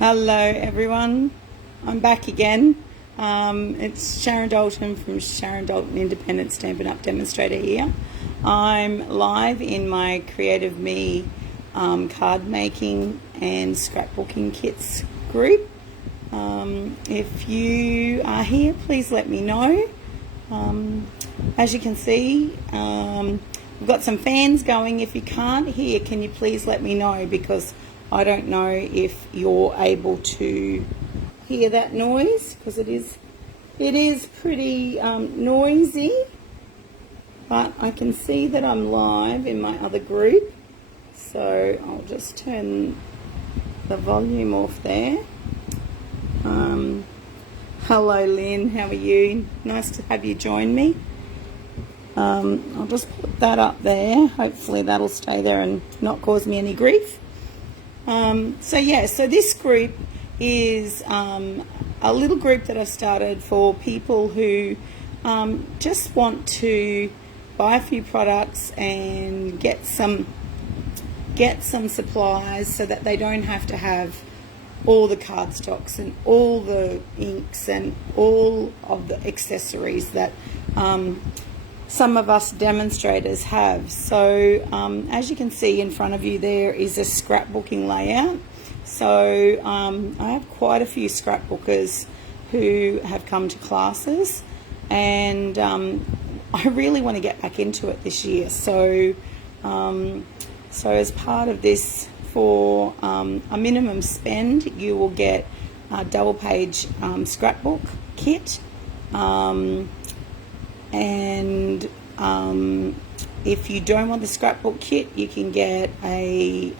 Hello everyone, I'm back again. It's Sharon Dalton from Sharon Dalton Independent Stampin' Up! Demonstrator here. I'm live in my Creative Me card making and scrapbooking kits group. If you are here, please let me know. As you can see, we've got some fans going. If you can't hear, can you please let me know, because I don't know if you're able to hear that noise, because it is pretty noisy, but I can see that I'm live in my other group, so I'll just turn the volume off there. Hello Lynn, how are you? Nice to have you join me. I'll just put that up there. Hopefully that'll stay there and not cause me any grief. So this group is a little group that I've started for people who just want to buy a few products and get some supplies, so that they don't have to have all the cardstocks and all the inks and all of the accessories that some of us demonstrators have. So as you can see in front of you, there is a scrapbooking layout. So I have quite a few scrapbookers who have come to classes, and I really want to get back into it this year. So as part of this, for a minimum spend, you will get a double page scrapbook kit. And if you don't want the scrapbook kit, you can get a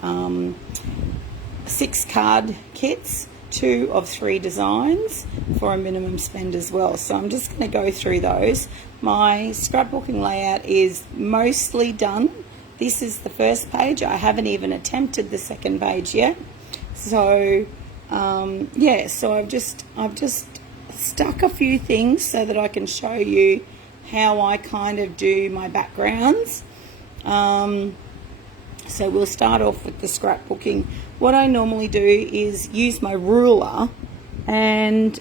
6 card kits, 2 of 3 designs, for a minimum spend as well. So I'm just going to go through those. My scrapbooking layout is mostly done. This is the first page. I haven't even attempted the second page yet. So yeah, so I've just stuck a few things so that I can show you how I kind of do my backgrounds. So we'll start off with the scrapbooking. What I normally do is use my ruler, and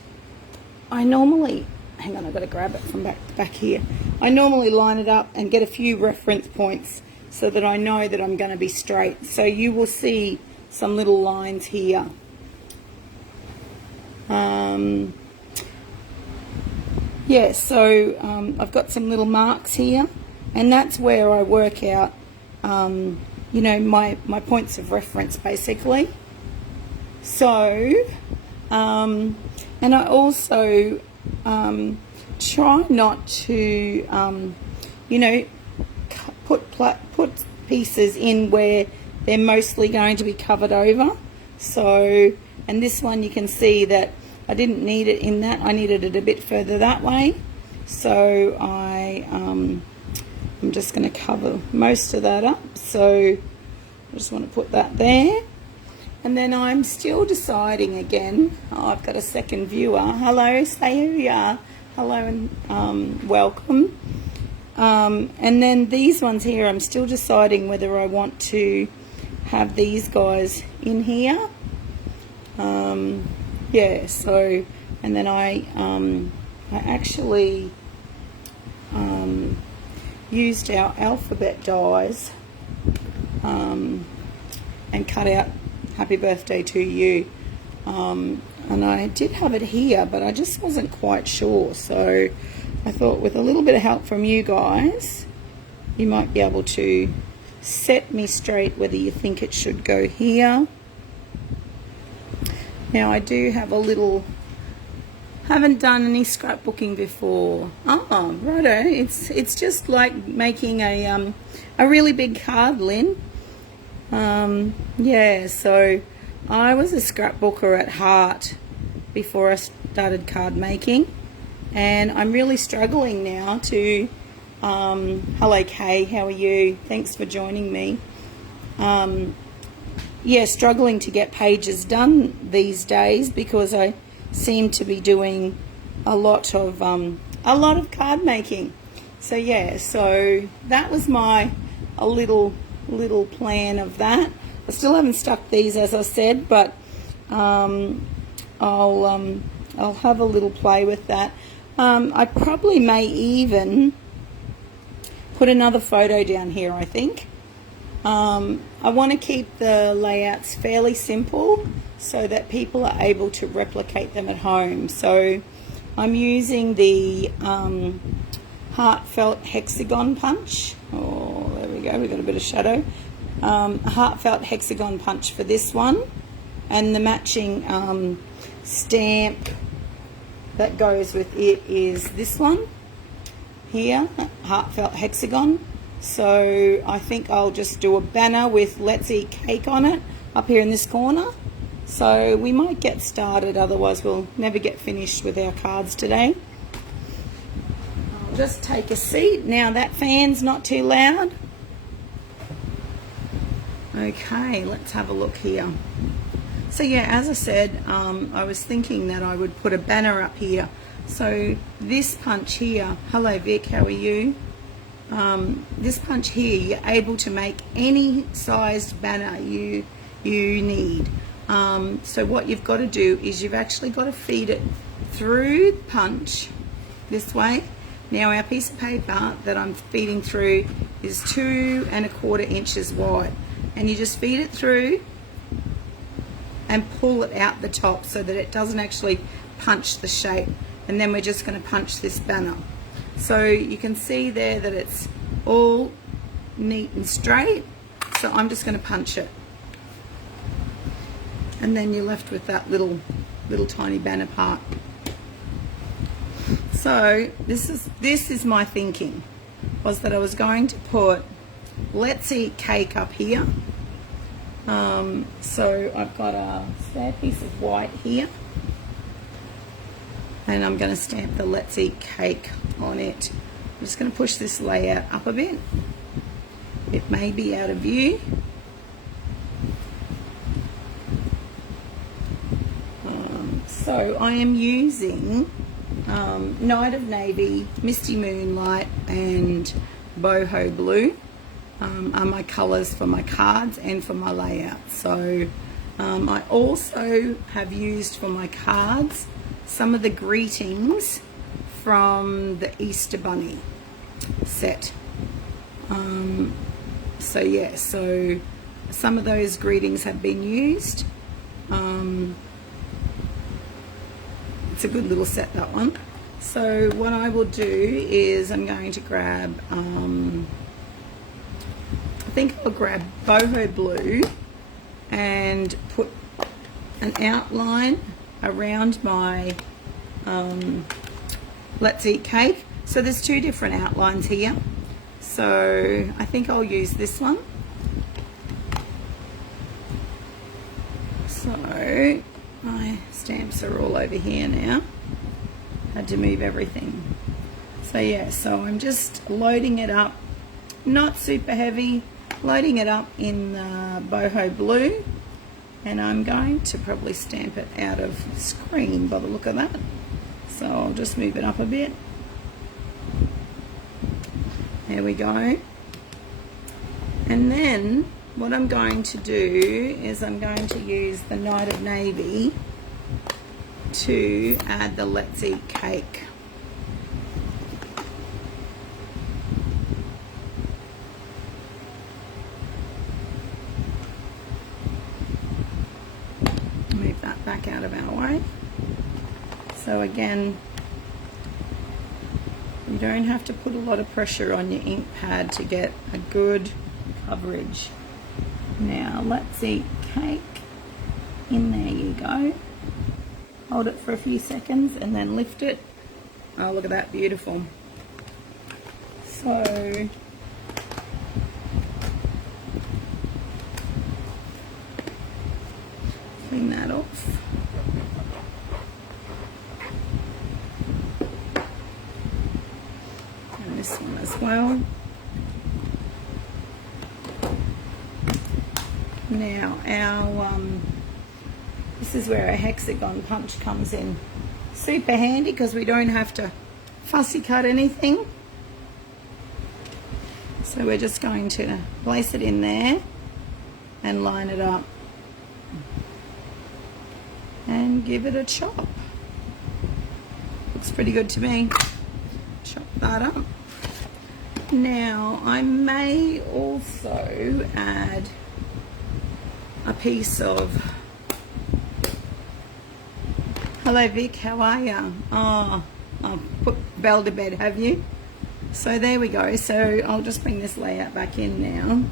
I normally, hang on, I've got to grab it from back here. I normally line it up and get a few reference points so that I know that I'm going to be straight. So you will see some little lines here. Yeah, so I've got some little marks here, and that's where I work out, you know, my points of reference, basically. So, and I also try not to, you know, put pieces in where they're mostly going to be covered over. So, and this one you can see that I didn't need it in that. I needed it a bit further that way. So I'm just going to cover most of that up. So I just want to put that there. And then I'm still deciding again. Oh, I've got a second viewer. Hello, stay who you are. Hello and welcome. And then these ones here, I'm still deciding whether I want to have these guys in here. Yeah, so, and then I actually used our alphabet dies and cut out Happy Birthday to You. And I did have it here, but I just wasn't quite sure. So I thought with a little bit of help from you guys, you might be able to set me straight whether you think it should go here. Now I do have a little, haven't done any scrapbooking before. Oh, righto, it's just like making a really big card, Lynn. Yeah, so I was a scrapbooker at heart before I started card making, and I'm really struggling now to, hello Kay, how are you? Thanks for joining me. Yeah, struggling to get pages done these days, because I seem to be doing a lot of card making. So yeah, so that was my little plan of that. I still haven't stuck these, as I said, but I'll have a little play with that. I probably may even put another photo down here, I think. I want to keep the layouts fairly simple so that people are able to replicate them at home. So I'm using the Heartfelt Hexagon punch. Oh, there we go, we've got a bit of shadow. Heartfelt Hexagon punch for this one, and the matching stamp that goes with it is this one here, Heartfelt Hexagon. So I think I'll just do a banner with Let's Eat Cake on it up here in this corner. So we might get started, otherwise we'll never get finished with our cards today. I'll just take a seat. Now that fan's not too loud. Okay, let's have a look here. So yeah, as I said, I was thinking that I would put a banner up here. So this punch here, hello Vic, how are you? This punch here, you're able to make any sized banner you need. So what you've got to do is you've actually got to feed it through the punch this way. Now our piece of paper that I'm feeding through is 2 1/4 inches wide, and you just feed it through and pull it out the top so that it doesn't actually punch the shape, and then we're just going to punch this banner. So you can see there that it's all neat and straight, so I'm just going to punch it, and then you're left with that little tiny banner part. So this is my thinking, was that I was going to put Let's Eat Cake up here. So I've got a spare piece of white here, and I'm going to stamp the Let's Eat Cake on it. I'm just going to push this layout up a bit. It may be out of view. So I am using Night of Navy, Misty Moonlight and Boho Blue are my colours for my cards and for my layout. So I also have used for my cards some of the greetings from the Easter Bunny set. So yeah, so some of those greetings have been used. It's a good little set, that one. So what I will do is I'm going to grab, I think I'll grab Boho Blue and put an outline around my Let's Eat Cake. So there's 2 different outlines here. So I think I'll use this one. So my stamps are all over here now. Had to move everything. So yeah, so I'm just loading it up, not super heavy, loading it up in the Boho Blue, and I'm going to probably stamp it out of screen by the look of that. So I'll just move it up a bit. There we go. And then what I'm going to do is I'm going to use the Night of Navy to add the Let's Eat Cake. Move that back out of our way. So again, you don't have to put a lot of pressure on your ink pad to get a good coverage. Now Let's Eat Cake, in there you go. Hold it for a few seconds and then lift it. Oh, look at that, beautiful. So clean that off. And this one as well. Now our this is where a hexagon punch comes in. Super handy because we don't have to fussy cut anything. So we're just going to place it in there and line it up. and give it a chop. Looks pretty good to me. Chop that up. Now I may also add a piece of, hello Vic, how are you? Oh, I've put Belle to bed, have you? So there we go. So I'll just bring this layout back in now.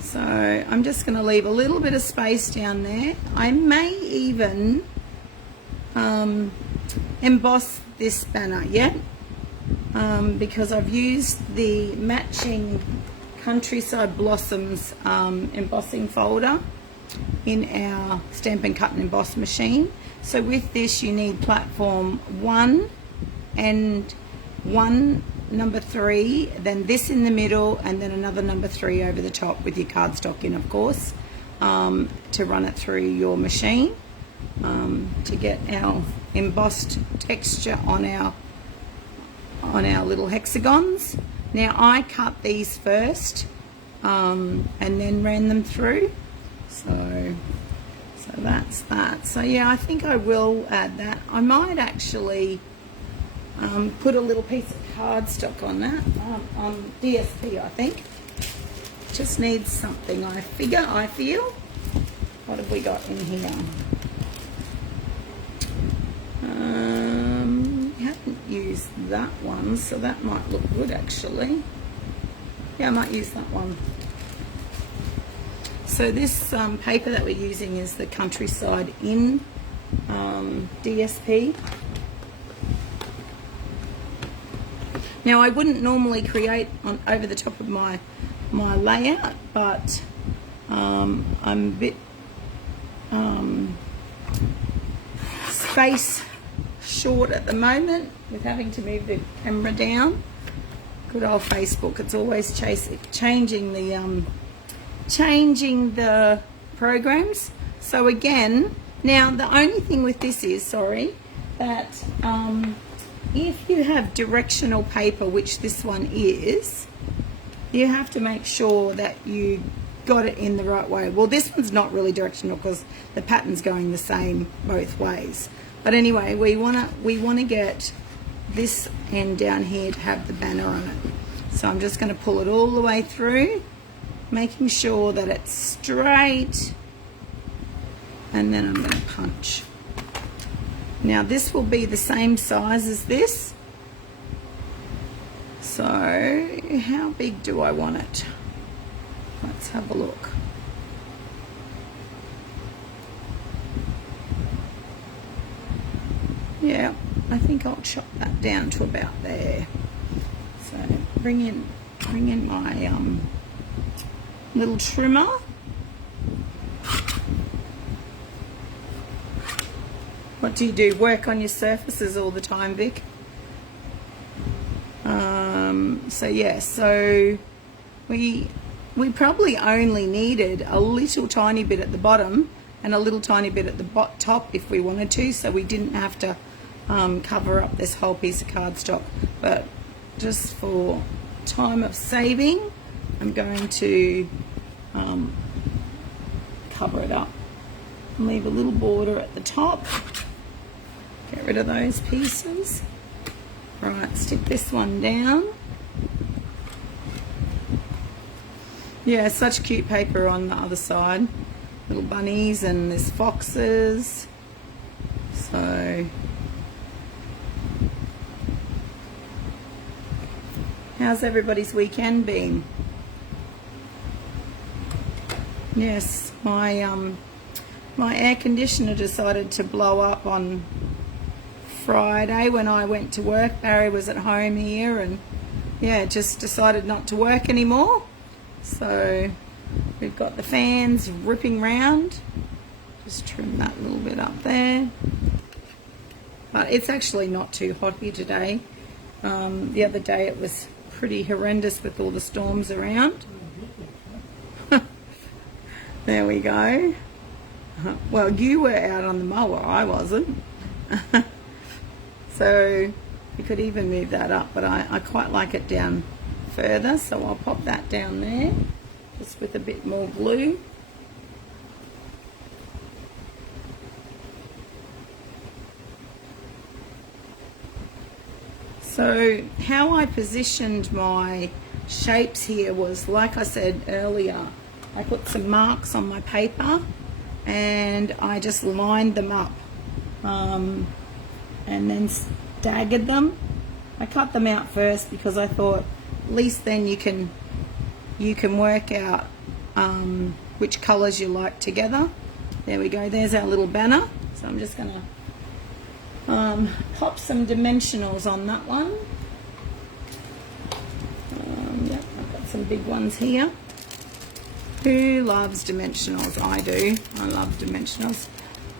So I'm just going to leave a little bit of space down there. I may even emboss this banner, yeah? Because I've used the matching Countryside Blossoms embossing folder in our Stamp and Cut and Emboss machine. So with this you need platform 1 and 1 number 3, then this in the middle, and then another number 3 over the top with your cardstock in, of course, to run it through your machine to get our embossed texture on our little hexagons. Now I cut these first and then ran them through, so that's that. So yeah, I think I will add that. I might actually put a little piece of cardstock on that, on DSP, I think. Just needs something, I feel. What have we got in here? Haven't used that one, so that might look good actually. Yeah, I might use that one. So this paper that we're using is the Countryside in DSP. Now I wouldn't normally create on over the top of my layout, but I'm a bit space short at the moment with having to move the camera down. Good old Facebook, it's always changing the programs. So again, now the only thing with this is, that if you have directional paper, which this one is, you have to make sure that you got it in the right way. Well, this one's not really directional because the pattern's going the same both ways. But anyway, we wanna get this end down here to have the banner on it. So I'm just going to pull it all the way through, making sure that it's straight, and then I'm going to punch. Now this will be the same size as this. So how big do I want it? Let's have a look. Yeah, I think I'll chop that down to about there. So bring in my little trimmer. What do you do? Work on your surfaces all the time, Vic? So yeah, so we probably only needed a little tiny bit at the bottom and a little tiny bit at the top if we wanted to, so we didn't have to cover up this whole piece of cardstock. But just for time of saving, I'm going to cover it up and leave a little border at the top. Get rid of those pieces. Right, stick this one down. Yeah, such cute paper on the other side. Little bunnies, and there's foxes. So how's everybody's weekend been? Yes, my air conditioner decided to blow up on Friday when I went to work. Barry was at home here, and yeah, it just decided not to work anymore. So we've got the fans ripping round. Just trim that little bit up there. But it's actually not too hot here today. The other day it was pretty horrendous with all the storms around. There we go. Well, you were out on the mower, I wasn't. So you could even move that up, but I quite like it down further, so I'll pop that down there just with a bit more glue. So how I positioned my shapes here was, like I said earlier, I put some marks on my paper and I just lined them up and then staggered them. I cut them out first because I thought at least then you can work out which colours you like together. There we go, there's our little banner. So I'm just going to pop some dimensionals on that one. Yep, I've got some big ones here. Who loves dimensionals? I do. I love dimensionals.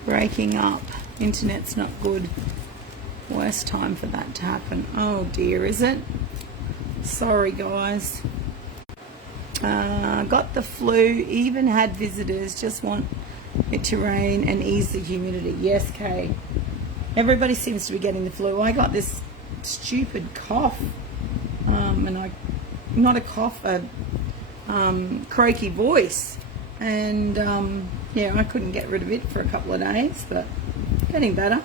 Breaking up. Internet's not good. Worst time for that to happen. Oh dear, is it? Sorry guys. Got the flu, even had visitors, just want it to rain and ease the humidity. Yes, Kay. Everybody seems to be getting the flu. I got this stupid cough, and not a cough, a croaky voice, and yeah, I couldn't get rid of it for a couple of days, but getting better.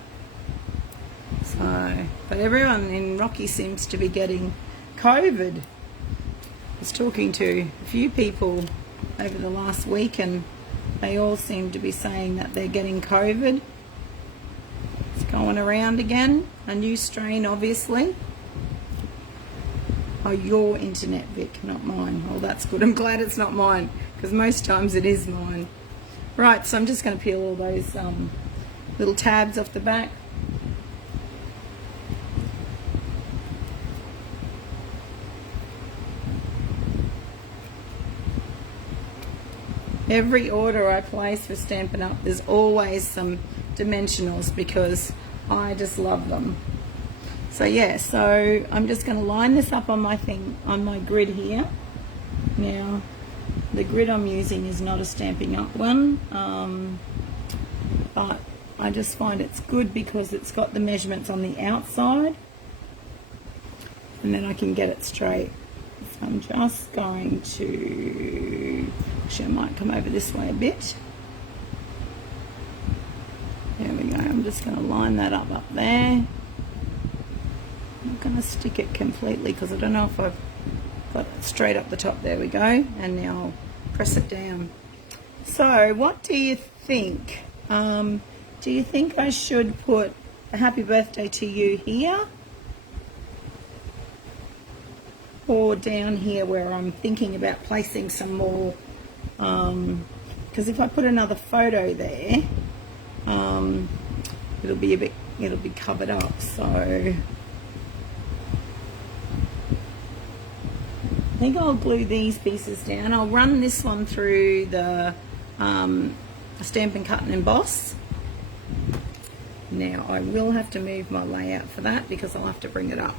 So, but everyone in Rocky seems to be getting COVID. I was talking to a few people over the last week, and they all seem to be saying that they're getting COVID. Going around again, a new strain obviously. Oh, your internet, Vic, not mine. Oh, that's good. I'm glad it's not mine, because most times it is mine. Right, so I'm just going to peel all those little tabs off the back. Every order I place for Stampin' Up, there's always some dimensionals because I just love them. So yeah, so I'm just going to line this up on my thing, on my grid here. Now, the grid I'm using is not a Stampin' Up one, but I just find it's good because it's got the measurements on the outside, and then I can get it straight. So I'm just going to, actually I might come over this way a bit. There we go. I'm just going to line that up there. I'm not going to stick it completely because I don't know if I've got it straight up the top. There we go. And now I'll press it down. So what do you think? Do you think I should put a happy birthday to you here? Or down here where I'm thinking about placing some more? Because if I put another photo there, it'll be covered up. So I think I'll glue these pieces down. I'll run this one through the Stamp and Cut and Emboss. Now I will have to move my layout for that because I'll have to bring it up,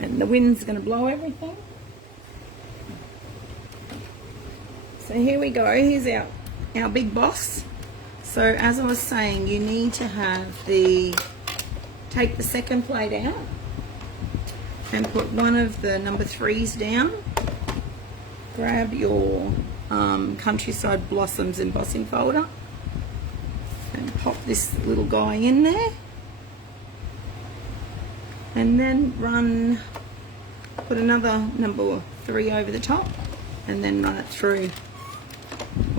and the wind's going to blow everything. So here we go. Here's our big boss. So as I was saying, you need to have take the second plate out and put one of the number 3s down. Grab your Countryside Blossoms embossing folder and pop this little guy in there. And then put another number 3 over the top and then run it through.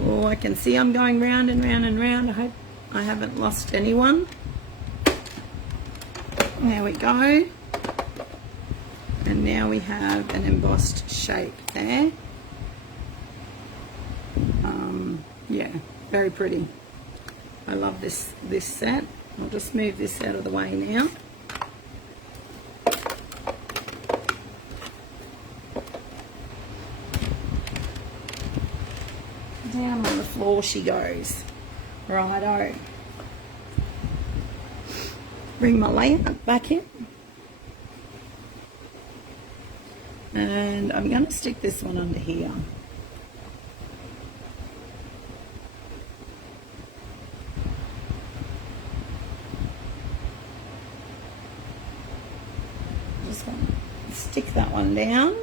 Oh, I can see I'm going round and round and round. I hope I haven't lost anyone. There we go. And now we have an embossed shape there. Yeah, very pretty. I love this set. I'll just move this out of the way now. Down on the floor she goes. Righto. Bring my layout back in. And I'm going to stick this one under here. Just going to stick that one down.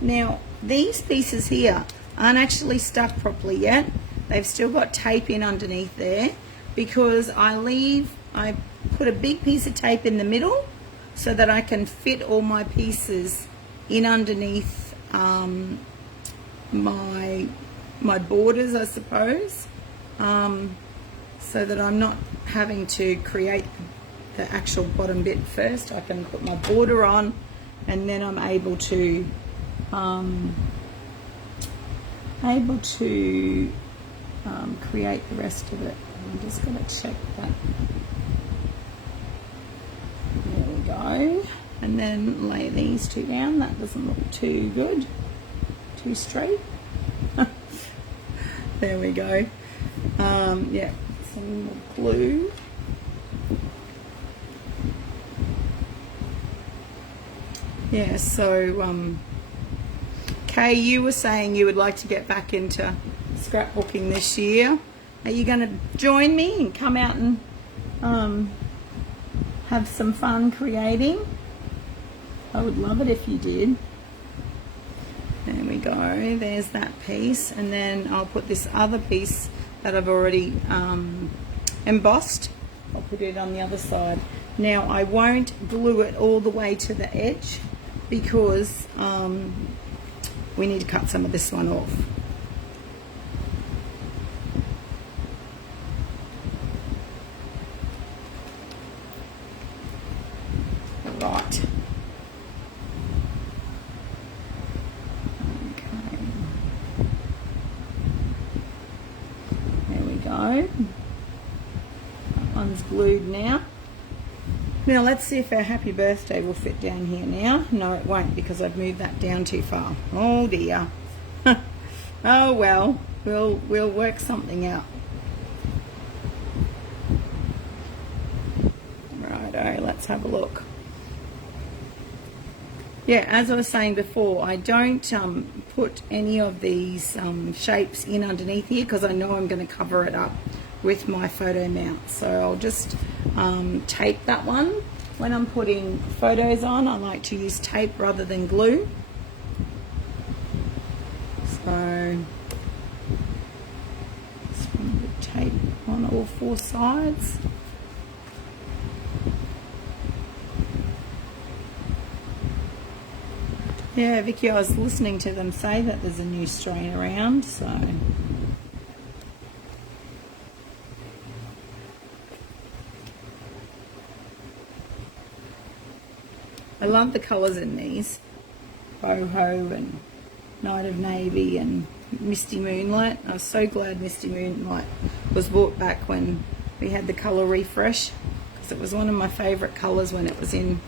Now, these pieces here aren't actually stuck properly yet. They've still got tape in underneath there because I put a big piece of tape in the middle so that I can fit all my pieces in underneath my borders, I suppose, so that I'm not having to create the actual bottom bit first. I can put my border on, and then I'm able to create the rest of it. I'm just going to check that. There we go. And then lay these two down. That doesn't look too good, too straight. There we go. Yeah, some more glue. Yeah, so Kay, you were saying you would like to get back into scrapbooking this year. Are you going to join me and come out and have some fun creating? I would love it if you did. There we go. There's that piece, and then I'll put this other piece that I've already embossed. I'll put it on the other side. Now I won't glue it all the way to the edge because we need to cut some of this one off. Right. Okay. There we go. That one's glued now. Now let's see if our happy birthday will fit down here now. No, it won't because I've moved that down too far. Oh dear. Oh well, we'll work something out. Righto, let's have a look. Yeah, as I was saying before, I don't put any of these shapes in underneath here because I know I'm going to cover it up with my photo mount. So I'll just tape that one. When I'm putting photos on, I like to use tape rather than glue. So just want to tape on all four sides. Yeah, Vicky, I was listening to them say that there's a new strain around, so. I love the colours in these. Boho and Night of Navy and Misty Moonlight. I was so glad Misty Moonlight was brought back when we had the colour refresh, because it was one of my favourite colours when it was in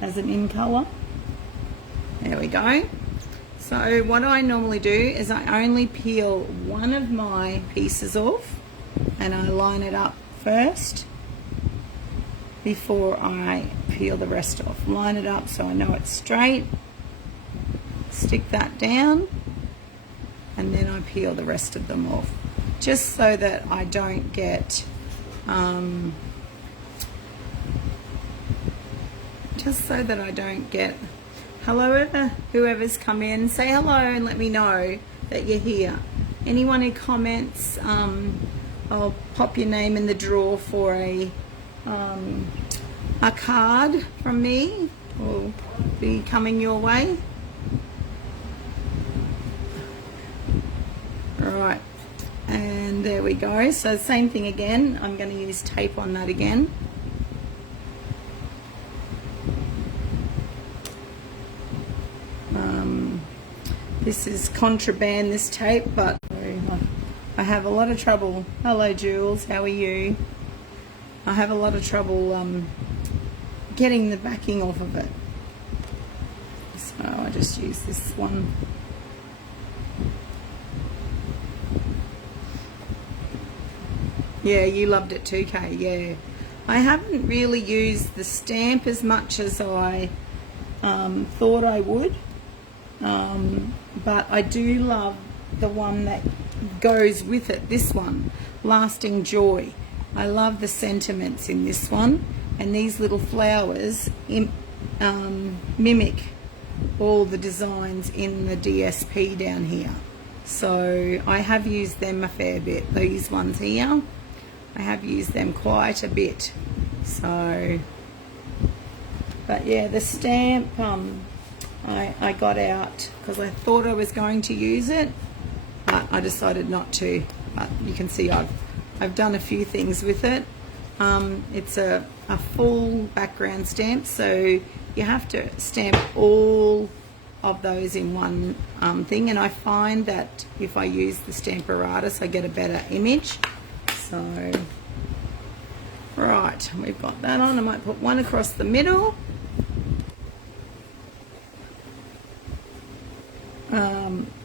as an in colour. There we go. So what I normally do is I only peel one of my pieces off and I line it up first before I peel the rest off. Line it up so I know it's straight, stick that down, and then I peel the rest of them off, just so that I don't get hello, whoever's come in, say hello and let me know that you're here. Anyone who comments, I'll pop your name in the draw for a card from me. Will be coming your way. Alright, and there we go. So same thing again. I'm going to use tape on that again. This is contraband, this tape, but I have a lot of trouble. Hello Jules, how are you? I have a lot of trouble getting the backing off of it. So I just use this one. Yeah, you loved it too, Kay. Yeah. I haven't really used the stamp as much as I thought I would. But I do love the one that goes with it, this one, Lasting Joy. I love the sentiments in this one, and these little flowers mimic all the designs in the DSP down here. So I have used them a fair bit, these ones here. I have used them quite a bit. So, but yeah, the stamp I got out because I thought I was going to use it, but I decided not to. But you can see I've done a few things with it. It's a full background stamp, so you have to stamp all of those in one thing, and I find that if I use the Stamparatus I get a better image. So right, we've got that on. I might put one across the middle.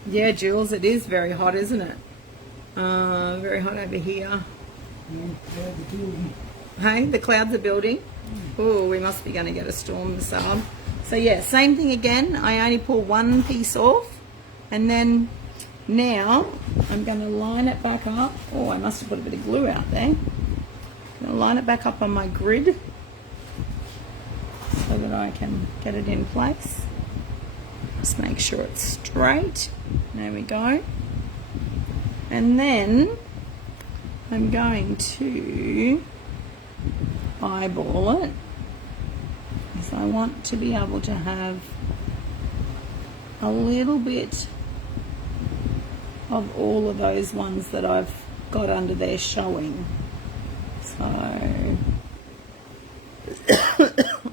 Yeah, Jules, it is very hot, isn't it? Very hot over here. Hey, the clouds are building. Oh, we must be going to get a storm this hour. So yeah, same thing again. I only pull one piece off, and then now I'm going to line it back up. Oh, I must have put a bit of glue out there. I'm going to line it back up on my grid so that I can get it in place. Just make sure it's straight. There we go. And then I'm going to eyeball it, because I want to be able to have a little bit of all of those ones that I've got under there showing. So,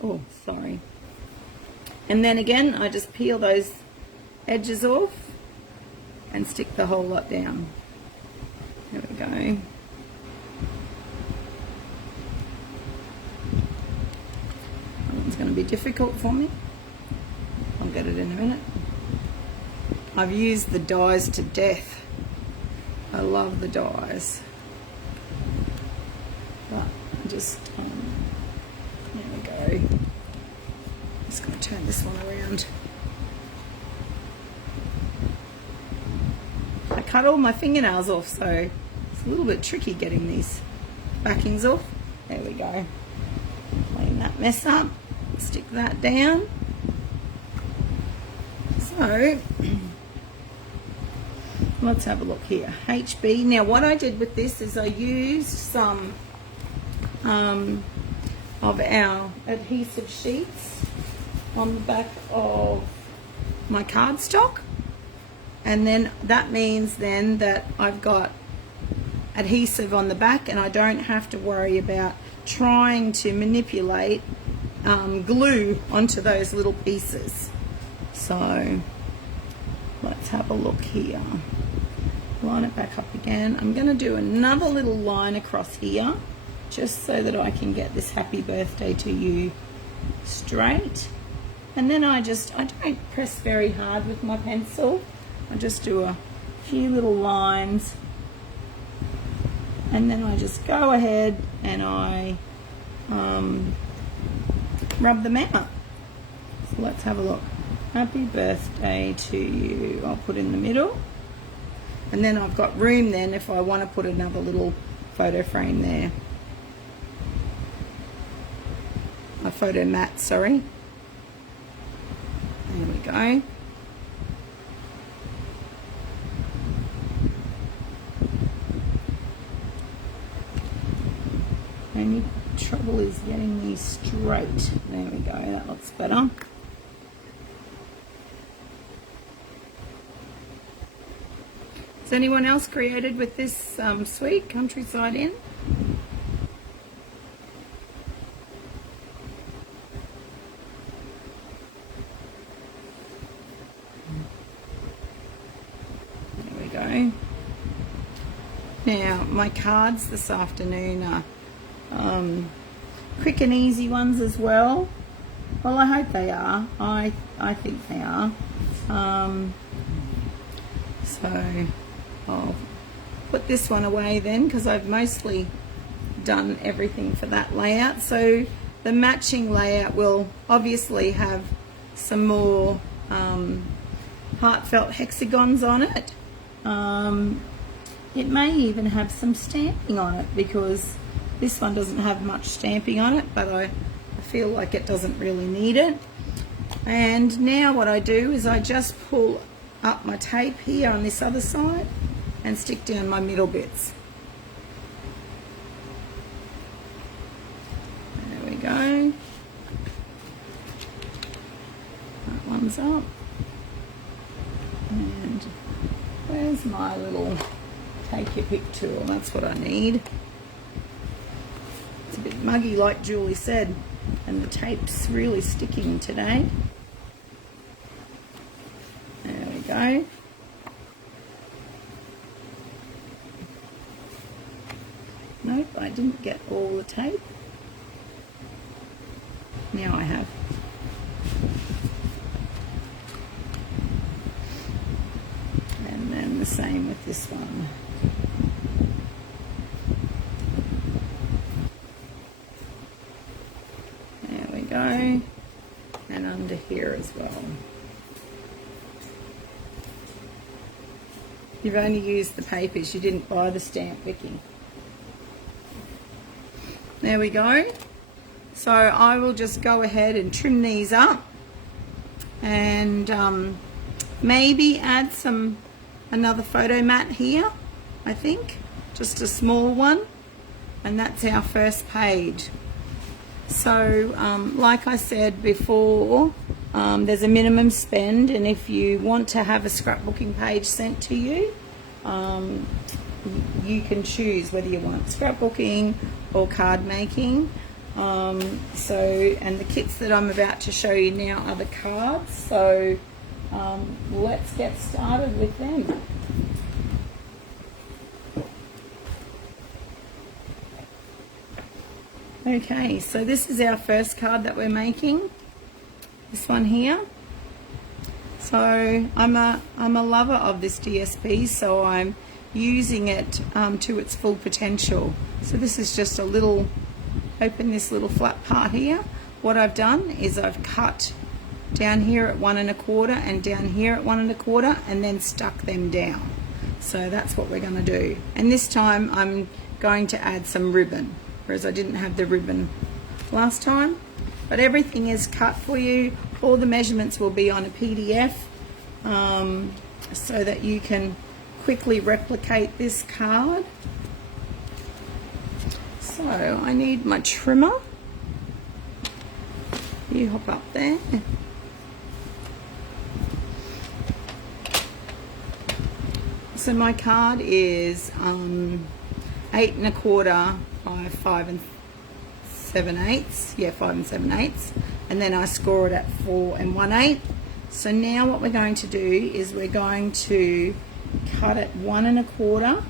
oh, sorry. And then again, I just peel those edges off and stick the whole lot down. There we go. That one's going to be difficult for me. I'll get it in a minute. I've used the dies to death. I love the dies. But just, there we go. Just going to turn this one around. I cut all my fingernails off, so it's a little bit tricky getting these backings off. There we go. Clean that mess up. Stick that down. So, let's have a look here. HB. Now, what I did with this is I used some of our adhesive sheets on the back of my cardstock, and then that means then that I've got adhesive on the back and I don't have to worry about trying to manipulate glue onto those little pieces. So let's have a look here. Line it back up again. I'm going to do another little line across here just so that I can get this happy birthday to you straight. And then I don't press very hard with my pencil. I just do a few little lines, and then I just go ahead and I rub them out. So let's have a look. Happy birthday to you. I'll put in the middle, and then I've got room then if I want to put another little photo frame there. A photo mat, sorry. There we go. Only trouble is getting these straight. There we go, that looks better. Has anyone else created with this sweet Countryside Inn? There we go. Now, my cards this afternoon are quick and easy ones as well. Well, I hope they are. I think they are. So I'll put this one away then, because I've mostly done everything for that layout. So the matching layout will obviously have some more Heartfelt hexagons on it. It may even have some stamping on it, because this one doesn't have much stamping on it, but I feel like it doesn't really need it. And now what I do is I just pull up my tape here on this other side and stick down my middle bits. lines up. And where's my little take your pick tool? That's what I need. It's a bit muggy like Julie said, and the tape's really sticking today. There we go. Nope, I didn't get all the tape. Now I have. And then the same with this one. There we go. And under here as well. You've only used the papers, you didn't buy the stamp wicking. There we go. So I will just go ahead and trim these up and maybe add another photo mat here, I think, just a small one, and that's our first page. So like I said before, there's a minimum spend, and if you want to have a scrapbooking page sent to you, you can choose whether you want scrapbooking or card making. And the kits that I'm about to show you now are the cards, so let's get started with them. Okay, so this is our first card that we're making, this one here. So I'm a lover of this DSP, so I'm using it to its full potential. So this is just a little, open this little flat part here. What I've done is I've cut down here at 1 1/4 and down here at 1 1/4 and then stuck them down. So that's what we're going to do. And this time I'm going to add some ribbon, whereas I didn't have the ribbon last time. But everything is cut for you. All the measurements will be on a PDF so that you can quickly replicate this card. So I need my trimmer. You hop up there. So my card is 8 1/4 by 5 7/8. Yeah, 5 7/8. And then I score it at 4 1/8. So now what we're going to do is we're going to cut it 1 1/4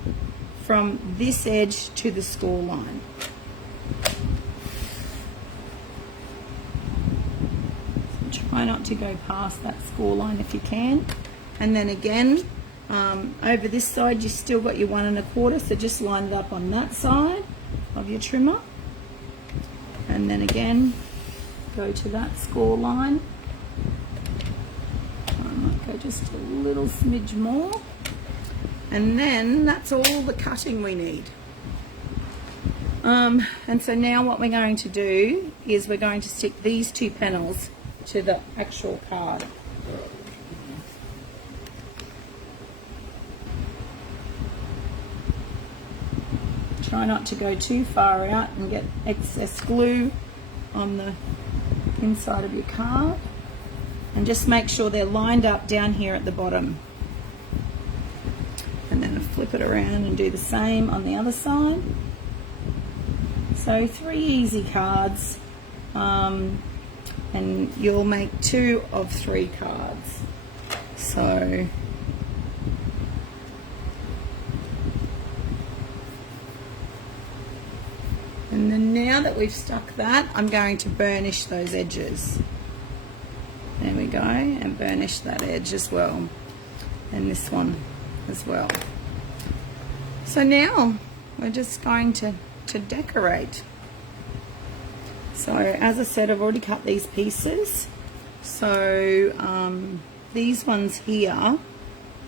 from this edge to the score line. So try not to go past that score line if you can. And then again, over this side you've still got your 1 1/4, so just line it up on that side of your trimmer. And then again, go to that score line. I might go just a little smidge more. And then that's all the cutting we need. And so now what we're going to do is we're going to stick these two panels to the actual card. Try not to go too far out and get excess glue on the inside of your card. And just make sure they're lined up down here at the bottom. And then flip it around and do the same on the other side. So 3 easy cards, and you'll make 2 of 3 cards. So and then now that we've stuck that, I'm going to burnish those edges. There we go, and burnish that edge as well, and this one as well. So now we're just going to decorate. So as I said, I've already cut these pieces. So these ones here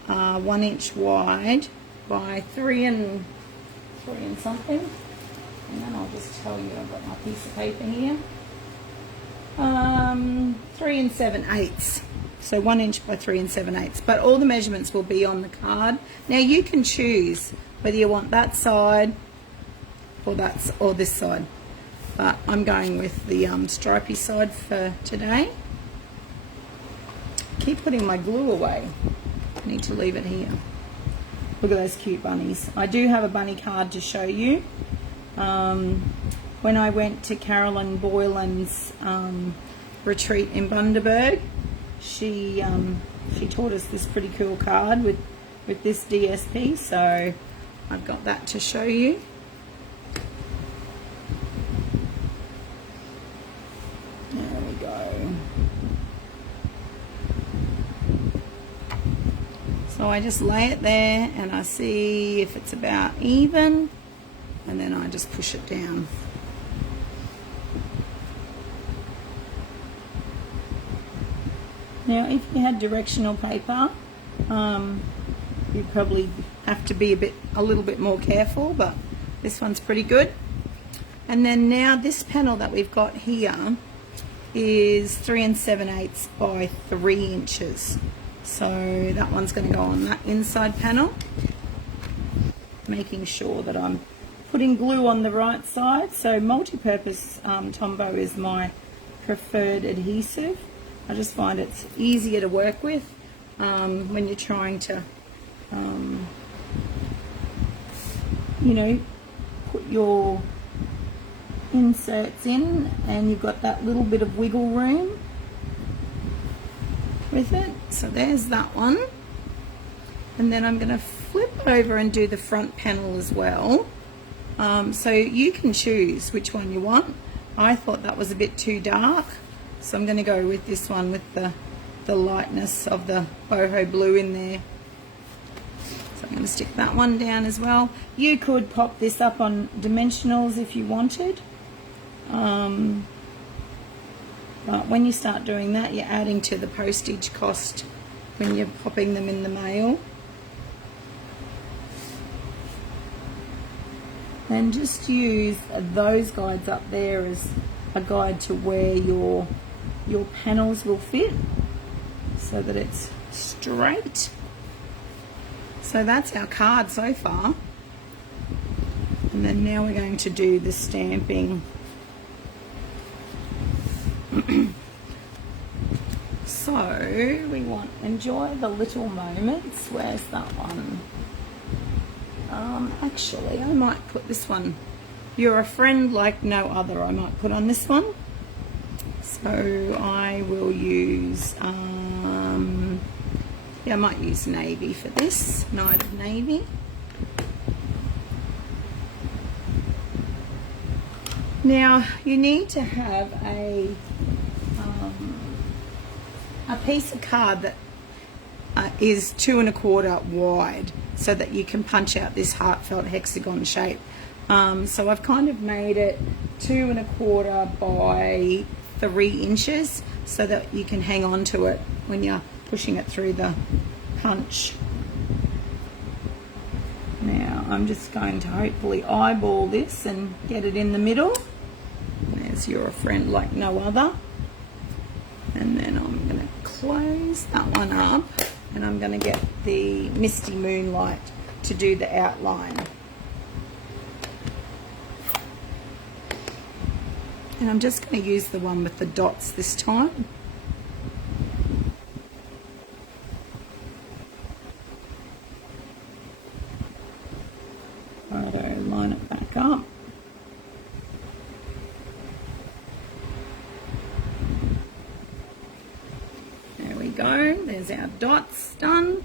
are 1 inch wide by 3 and something. And then I'll just tell you, I've got my piece of paper here. 3 7/8. So 1 inch by 3 7/8. But all the measurements will be on the card. Now you can choose whether you want that side or this side. But I'm going with the stripy side for today. keep putting my glue away. I need to leave it here. Look at those cute bunnies. I do have a bunny card to show you. When I went to Carolyn Boylan's retreat in Bundaberg, she taught us this pretty cool card with this DSP, so I've got that to show you. There we go. So I just lay it there and I see if it's about even, and then I just push it down. Now if you had directional paper, you'd probably have to be a little bit more careful, but this one's pretty good. And then now this panel that we've got here is 3 7/8 by 3 inches. So that one's going to go on that inside panel. Making sure that I'm putting glue on the right side. So multi-purpose Tombow is my preferred adhesive. I just find it's easier to work with when you're trying to, you know, put your inserts in, and you've got that little bit of wiggle room with it. So there's that one. And then I'm going to flip over and do the front panel as well. So you can choose which one you want. I thought that was a bit too dark, so I'm going to go with this one with the lightness of the boho blue in there. So I'm going to stick that one down as well. You could pop this up on dimensionals if you wanted. But when you start doing that, you're adding to the postage cost when you're popping them in the mail. And just use those guides up there as a guide to where your panels will fit, so that it's straight. So that's our card so far. And then now we're going to do the stamping. So we want enjoy the little moments. Where's that one? Actually, I might put this one. You're a friend like no other. I might put on this one. So I will use, yeah, I might use navy for this. Night of Navy. Now you need to have a piece of card that is 2 1/4 wide, so that you can punch out this heartfelt hexagon shape. So I've kind of made it 2 1/4 by 3 inches, so that you can hang on to it when you're pushing it through the punch. Now I'm just going to hopefully eyeball this and get it in the middle. There's You're a Friend Like No Other. And then I'm going to close that one up, and I'm going to get the Misty Moonlight to do the outline. And I'm just going to use the one with the dots this time. Righto, line it back up. There we go, there's our dots done.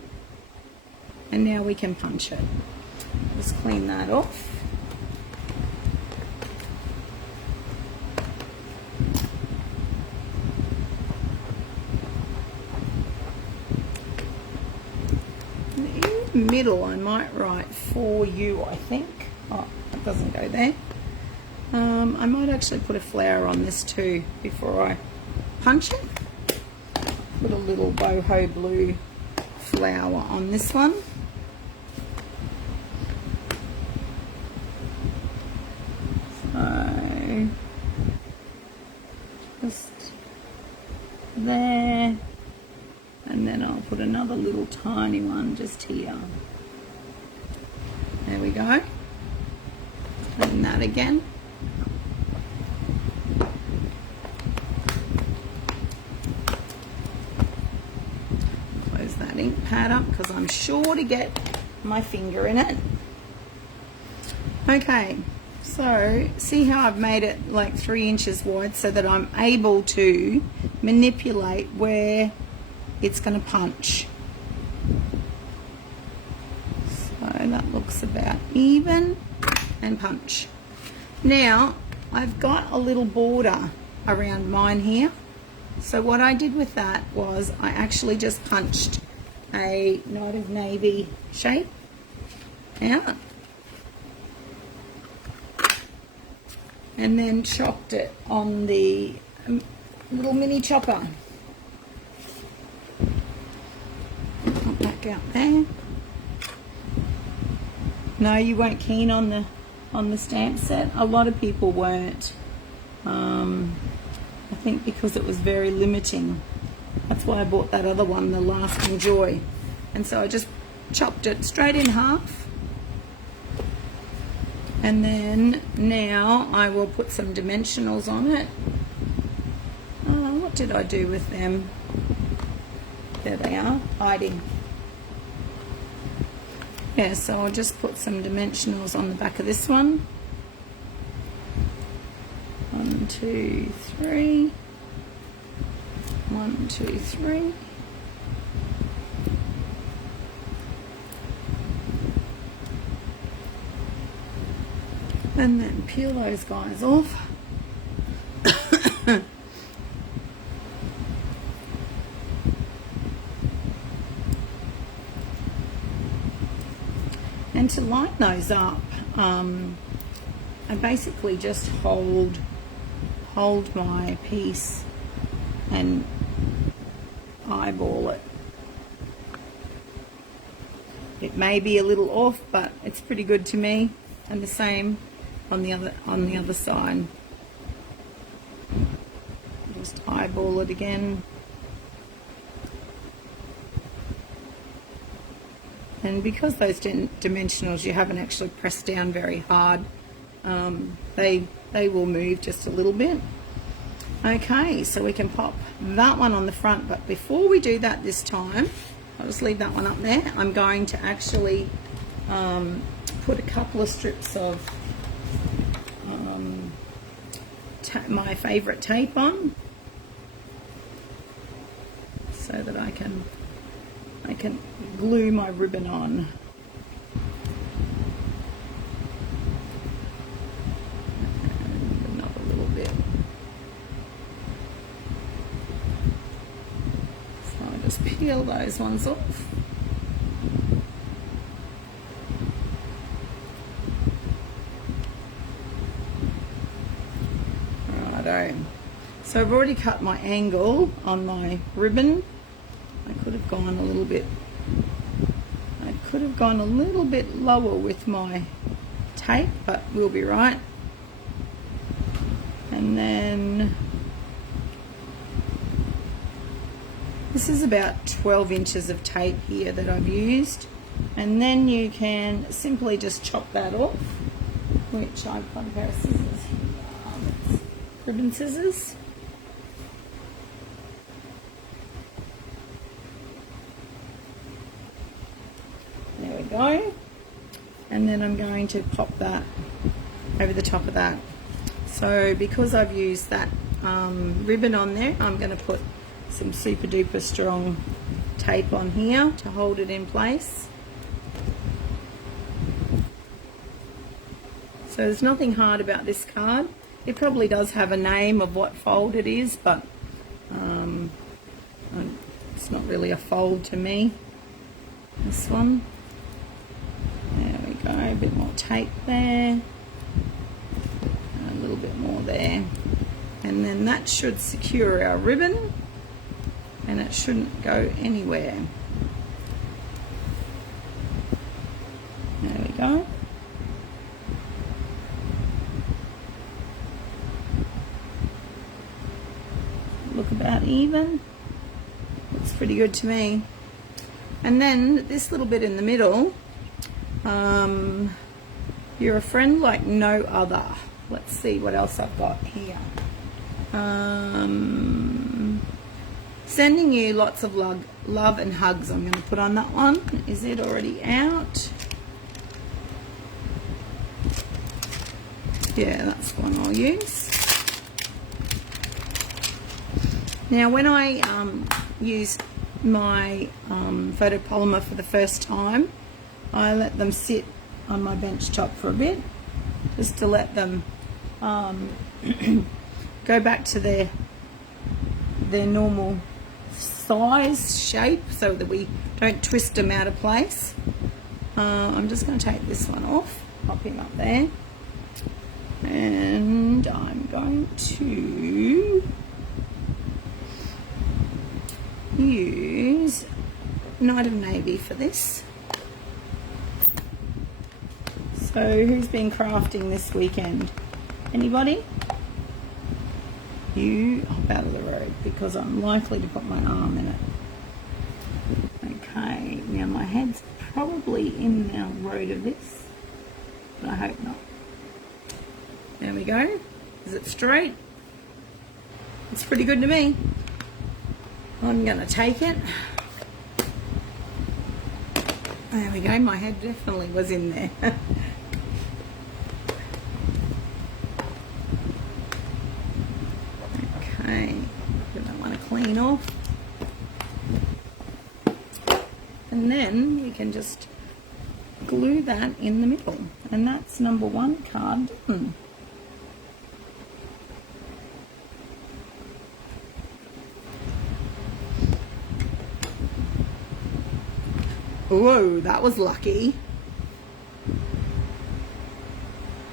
And now we can punch it. Just clean that off. Middle I might write for you, I think. Oh, that doesn't go there. I might actually put a flower on this too before I punch it. Put a little boho blue flower on this one. So just there. And then I'll put another little tiny one just here. There we go. Clean that again. pad up because I'm sure to get my finger in it. Okay, so see how I've made it like 3 inches wide so that I'm able to manipulate where it's going to punch. So that looks about even, and punch. Now I've got a little border around mine here. So what I did with that was I actually just punched a Night of Navy shape out and then chopped it on the little mini chopper. Put that out there. No, you weren't keen on the stamp set. A lot of people weren't. I think because it was very limiting. That's why I bought that other one, the Lasting Joy. And so I just chopped it straight in half. And then now I will put some dimensionals on it. What did I do with them? There they are, hiding. Yeah, so I'll just put some dimensionals on the back of this one. 1, 2, 3. 1, 2, 3. And then peel those guys off. And to line those up, I basically just hold my piece and eyeball it. It may be a little off, but it's pretty good to me. And the same on the other side. Just eyeball it again. And because those dimensionals you haven't actually pressed down very hard, they will move just a little bit. Okay, so we can pop that one on the front, but before we do that this time, I'll just leave that one up there. I'm going to actually put a couple of strips of my favourite tape on so that I can glue my ribbon on. And another little bit. So I'll just peel those ones off. Righto. So I've already cut my angle on my ribbon. I could have gone a little bit lower with my tape, but we'll be right. And then this is about 12 inches of tape here that I've used, and then you can simply just chop that off, which I've got a pair of scissors here, ribbon scissors. There we go. And then I'm going to pop that over the top of that. So because I've used that ribbon on there, I'm going to put some super duper strong tape on here to hold it in place. So there's nothing hard about this card. It probably does have a name of what fold it is, but it's not really a fold to me, this one. There we go, a bit more tape there, and a little bit more there. And then that should secure our ribbon, and it shouldn't go anywhere. There we go. Look about even. Looks pretty good to me. And then this little bit in the middle, you're a friend like no other. Let's see what else I've got here. Sending you lots of love and hugs. I'm going to put on that one. Is it already out? Yeah, that's the one I'll use. Now, when I use my photopolymer for the first time, I let them sit on my bench top for a bit, just to let them go back to their normal size, shape, so that we don't twist them out of place. I'm just going to take this one off, pop him up there, and I'm going to use Night of Navy for this. So who's been crafting this weekend? Anybody? You hop out of the road because I'm likely to put my arm in it. Okay, now my head's probably in the road of this, but I hope not. There we go. Is it straight? It's pretty good to me. I'm going to take it. There we go. My head definitely was in there. Okay. I want to clean off. And then you can just glue that in the middle. And that's number 1 card done. Whoa, that was lucky.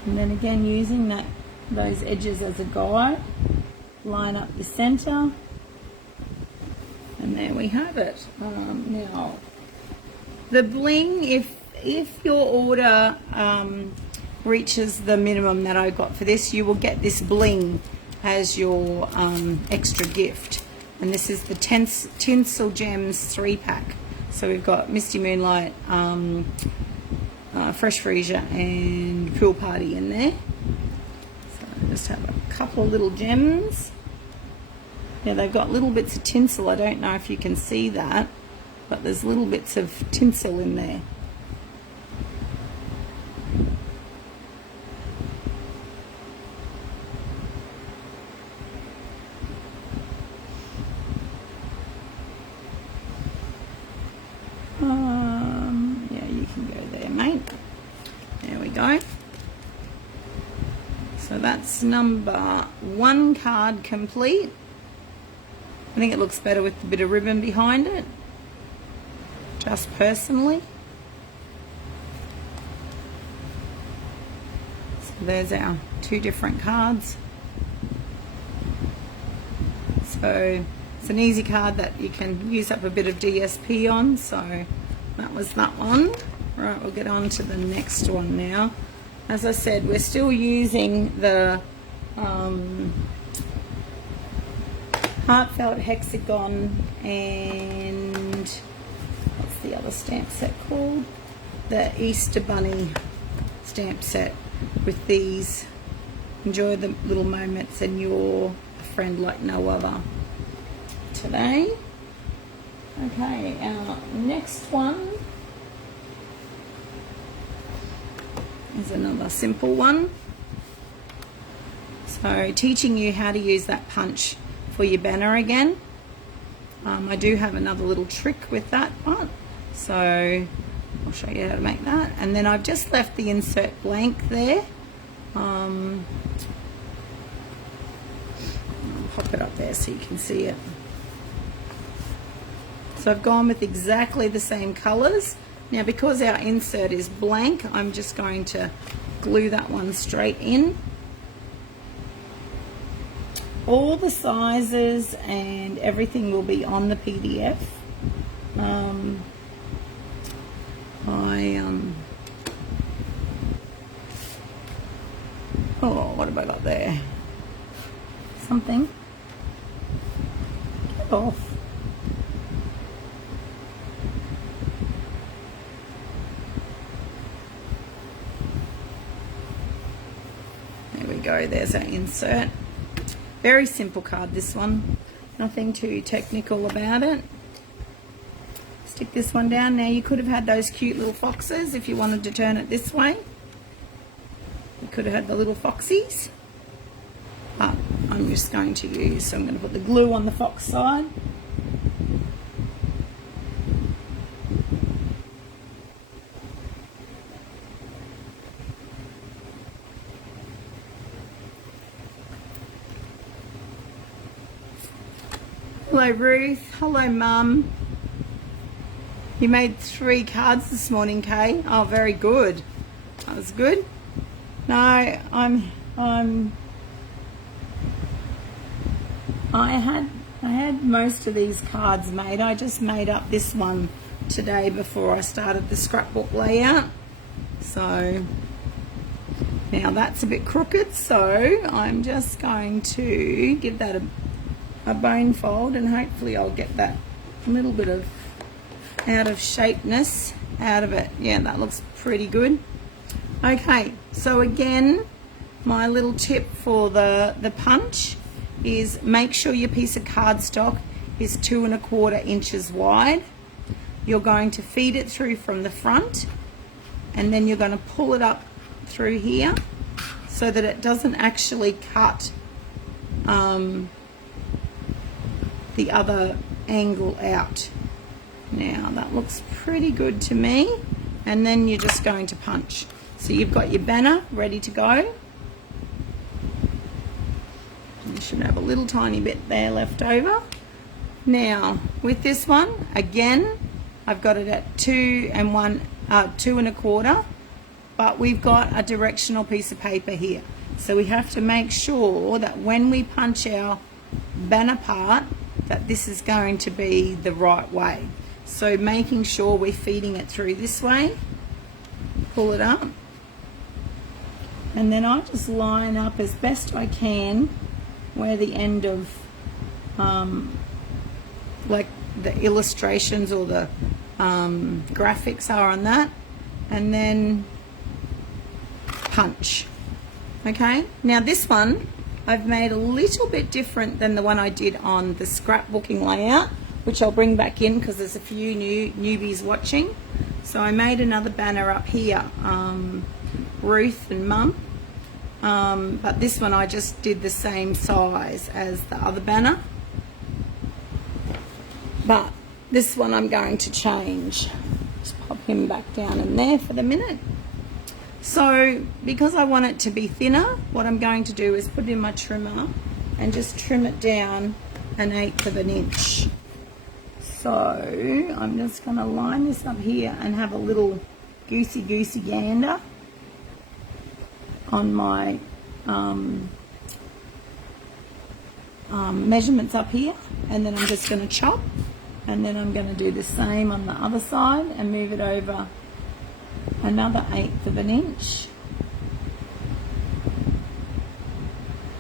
And then again, using those edges as a guide, line up the center, and there we have it. Now, the bling, if your order reaches the minimum that I got for this, you will get this bling as your extra gift. And this is the Tinsel Gems 3-pack. So we've got Misty Moonlight, Fresh Freesia and Pool Party in there. So I just have a couple of little gems. Yeah, they've got little bits of tinsel. I don't know if you can see that, but there's little bits of tinsel in there. Yeah, you can go there, mate. There we go. So that's number 1 card complete. I think it looks better with a bit of ribbon behind it, just personally. So there's our 2 different cards. So it's an easy card that you can use up a bit of DSP on. So that was that one. Right, we'll get on to the next one now. As I said, we're still using the Heartfelt Hexagon and what's the other stamp set called? The Easter Bunny stamp set with these. Enjoy the little moments and you're a friend like no other. Today. Okay, our next one is another simple one. So teaching you how to use that punch for your banner again. I do have another little trick with that one, so I'll show you how to make that. And then I've just left the insert blank there. I'll pop it up there so you can see it. So I've gone with exactly the same colours. Now because our insert is blank, I'm just going to glue that one straight in. All the sizes and everything will be on the PDF. Oh, what have I got there? Something. Get off. There we go, there's our insert. Very simple card, this one. Nothing too technical about it. Stick this one down. Now you could have had those cute little foxes if you wanted to turn it this way. You could have had the little foxies. But I'm just going to use, so I'm going to put the glue on the fox side. Hello Ruth, hello Mum. You made 3 cards this morning, Kay. Oh, very good. That was good. No, I had most of these cards made. I just made up this one today before I started the scrapbook layout. So now that's a bit crooked, so I'm just going to give that a bone fold, and hopefully I'll get that little bit of out of shapeness out of it. Yeah, that looks pretty good. Okay, so again, my little tip for the punch is make sure your piece of cardstock is 2 1/4 inches wide. You're going to feed it through from the front, and then you're going to pull it up through here so that it doesn't actually cut the other angle out. Now that looks pretty good to me, and then you're just going to punch. So you've got your banner ready to go. You should have a little tiny bit there left over. Now with this one, again, I've got it at 2 1/4, but we've got a directional piece of paper here. So we have to make sure that when we punch our banner part, that this is going to be the right way. So making sure we're feeding it through this way, pull it up, and then I just line up as best I can where the end of like the illustrations or the graphics are on that, and then punch. Okay, now this one I've made a little bit different than the one I did on the scrapbooking layout, which I'll bring back in because there's a few newbies watching. So I made another banner up here, Ruth and Mum, but this one I just did the same size as the other banner, but this one I'm going to change. Just pop him back down in there for the minute. So because I want it to be thinner, what I'm going to do is put it in my trimmer and just trim it down 1/8 inch. So I'm just going to line this up here and have a little goosey gander on my measurements up here, and then I'm just going to chop, and then I'm going to do the same on the other side and move it over another 1/8 inch,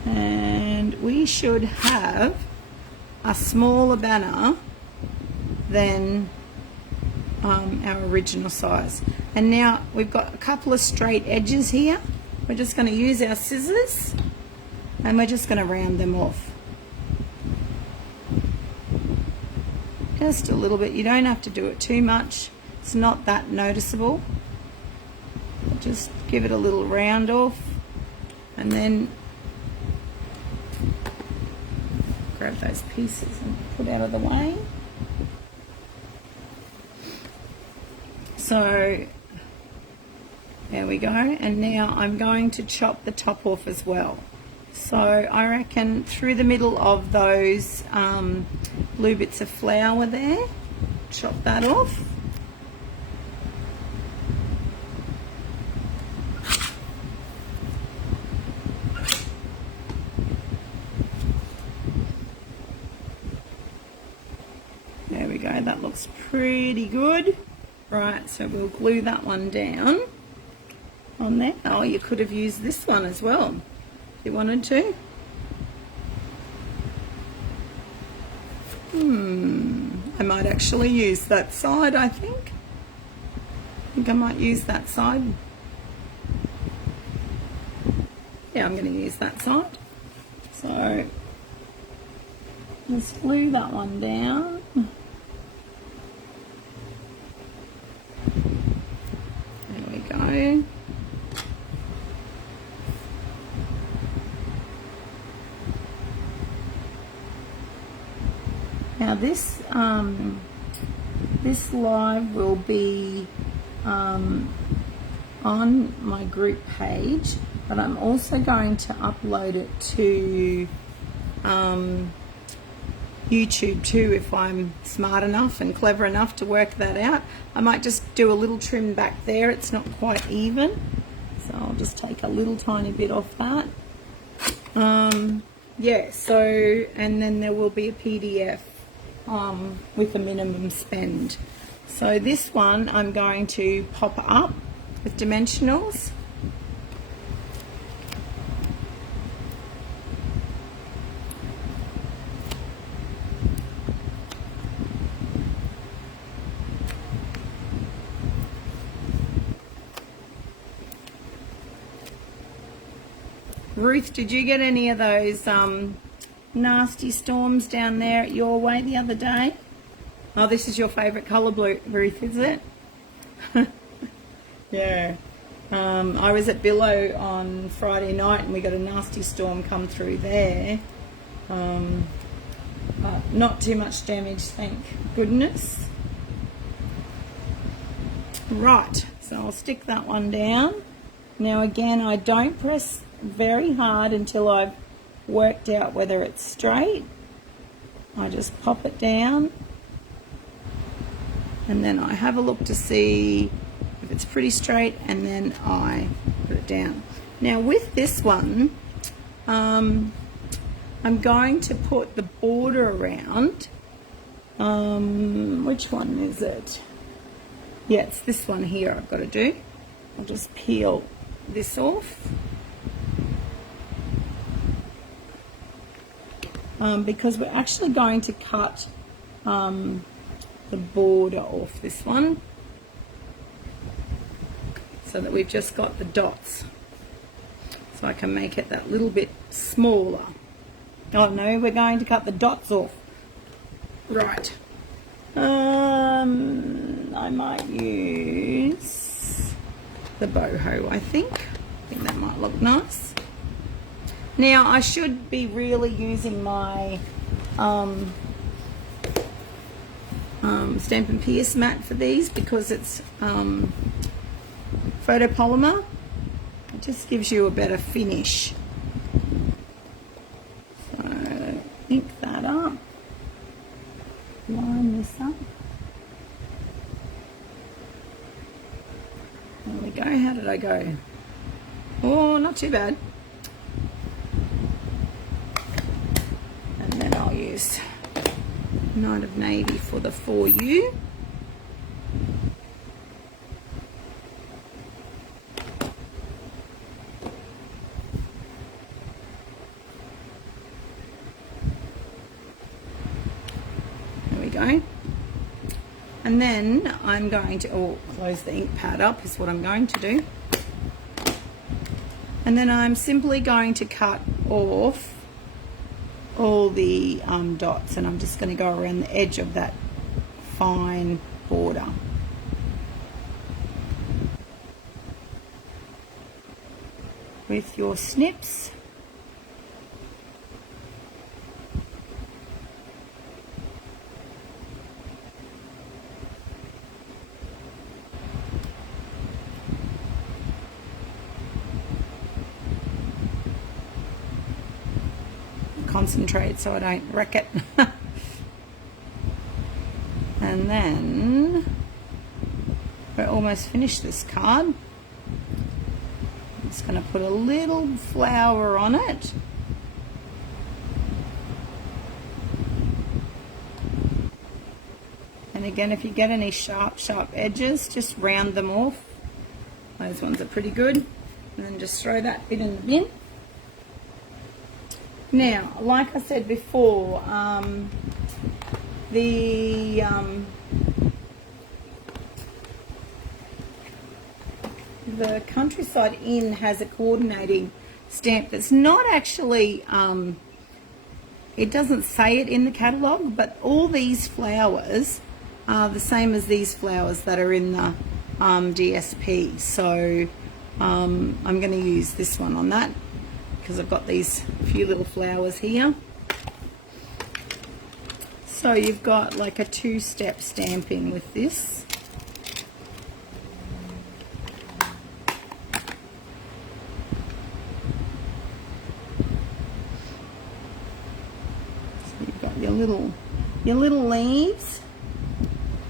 and we should have a smaller banner than our original size. And now we've got a couple of straight edges here. We're just going to use our scissors and we're just going to round them off just a little bit. You don't have to do it too much, it's not that noticeable. Just give it a little round off, and then grab those pieces and put out of the way. So there we go, and now I'm going to chop the top off as well. So I reckon through the middle of those blue bits of flour there, chop that off. There we go, that looks pretty good. Right, so we'll glue that one down on there. Oh, you could have used this one as well if you wanted to. I might actually use that side, I think. I might use that side. Yeah, I'm going to use that side. So Just glue that one down. There we go. Now this live will be on my group page, but I'm also going to upload it to YouTube too, if I'm smart enough and clever enough to work that out. I might just do a little trim back there, it's not quite even, so I'll just take a little tiny bit off that. Yeah, so, and then there will be a PDF with a minimum spend. So this one I'm going to pop up with dimensionals. Ruth, did you get any of those nasty storms down there at your way the other day? Oh, this is your favourite colour, blue, Ruth, is it? Yeah. I was at Billow on Friday night and we got a nasty storm come through there. Not too much damage, thank goodness. Right, so I'll stick that one down. Now again, I don't press very hard until I've worked out whether it's straight. I just pop it down and then I have a look to see if it's pretty straight, and then I put it down. Now with this one, I'm going to put the border around. Which one is it? Yeah, it's this one here I've got to do. I'll just peel this off. Because we're actually going to cut the border off this one so that we've just got the dots, so I can make it that little bit smaller. Oh no, we're going to cut the dots off. Right. I might use the boho, I think that might look nice. Now I should be really using my Stamp and Pierce mat for these because it's photopolymer. It just gives you a better finish. So ink that up, line this up. There we go. How did I go? Oh, not too bad. And then I'll use Night of Navy for the For You. There we go. And then I'm going to close the ink pad up is what I'm going to do. And then I'm simply going to cut off all the dots, and I'm just going to go around the edge of that fine border. With your snips. Concentrate so I don't wreck it. And then we're almost finished this card. I'm just going to put a little flower on it. And again, if you get any sharp edges, just round them off. Those ones are pretty good. And then just throw that bit in the bin. Now, like I said before, the Countryside Inn has a coordinating stamp that's not actually it doesn't say it in the catalogue, but all these flowers are the same as these flowers that are in the DSP. So I'm going to use this one on that because I've got these few little flowers here. So you've got like a two-step stamping with this. So you've got your little leaves,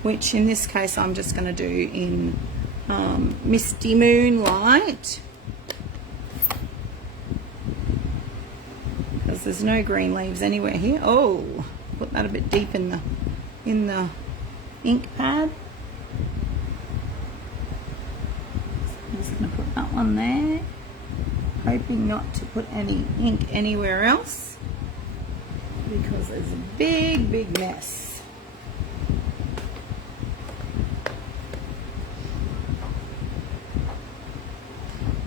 which in this case I'm just going to do in Misty Moonlight, because there's no green leaves anywhere here. Oh, put that a bit deep in the ink pad. So I'm just going to put that one there, hoping not to put any ink anywhere else because there's a big mess.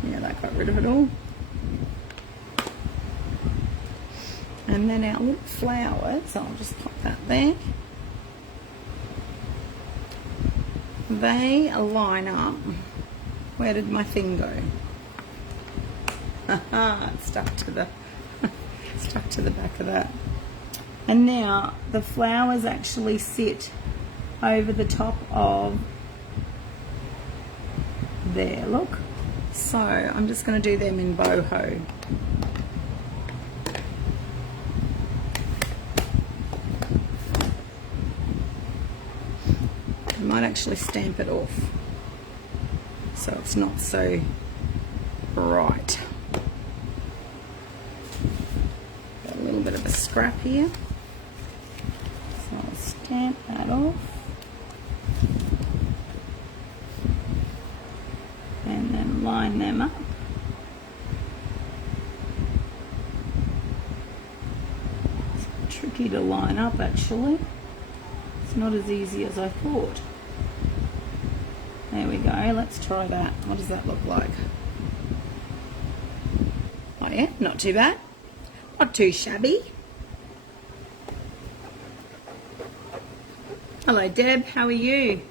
Yeah, that got rid of it all. And then our little flowers, I'll just pop that there. They line up. Where did my thing go? It's stuck to the stuck to the back of that. And now the flowers actually sit over the top of there, look. So I'm just going to do them in boho. I might actually stamp it off so it's not so bright. Got a little bit of a scrap here, so I'll stamp that off and then line them up. It's tricky to line up actually. It's not as easy as I thought. There we go, let's try that. What does that look like? Oh yeah, not too bad. Not too shabby. Hello Deb, how are you?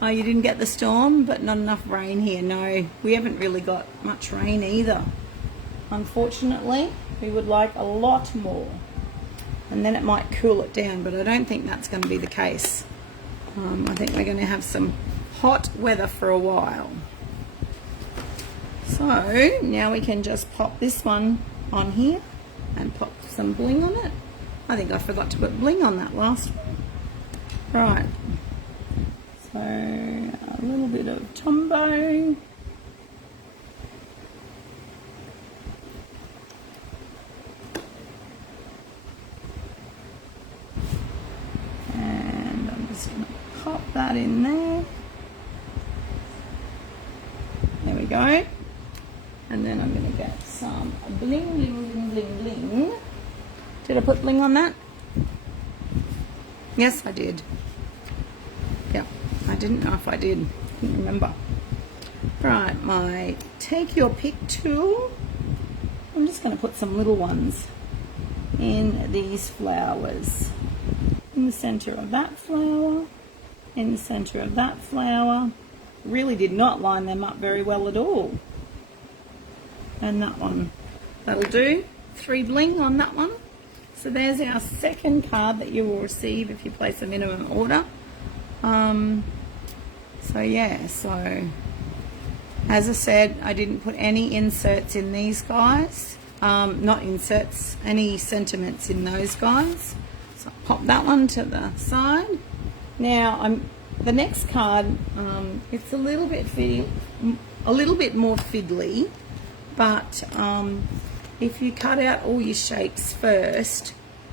Oh, you didn't get the storm, but not enough rain here. No, we haven't really got much rain either. Unfortunately, we would like a lot more. And then it might cool it down, but I don't think that's going to be the case. I think we're going to have some hot weather for a while. So now we can just pop this one on here and pop some bling on it. I think I forgot to put bling on that last one. Right, so a little bit of Tombow. And I'm just going to pop that in there. There we go. And then I'm going to get some bling. Did I put bling on that? Yes, I did. Yeah, I didn't know if I did. Couldn't remember. Right, my take your pick tool. I'm just going to put some little ones in these flowers. In the center of that flower. In the center of that flower. Really did not line them up very well at all. And that one, that'll do. 3 bling on that one. So there's our second card that you will receive if you place a minimum order. So yeah, so as I said, I didn't put any inserts in these guys. Not inserts, any sentiments in those guys. So I'll pop that one to the side. Now the next card, it's a little bit more fiddly, but if you cut out all your shapes first,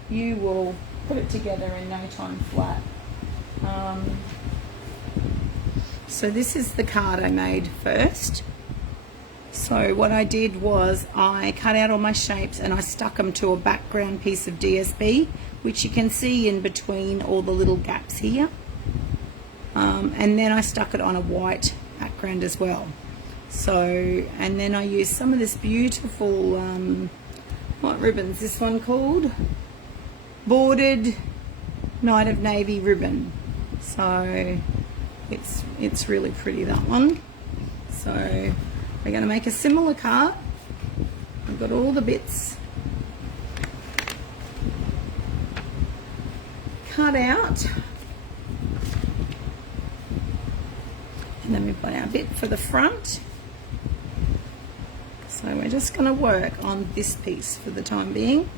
you will put it together in no time flat. So this is the card I made first. So what I did was I cut out all my shapes and I stuck them to a background piece of DSP, which you can see in between all the little gaps here. And then I stuck it on a white background as well. So, and then I used some of this beautiful, what ribbon's this one called? bordered Night of Navy ribbon. So it's really pretty, that one. So we're going to make a similar card. I've got all the bits cut out. And then we've got our bit for the front. So we're just going to work on this piece for the time being.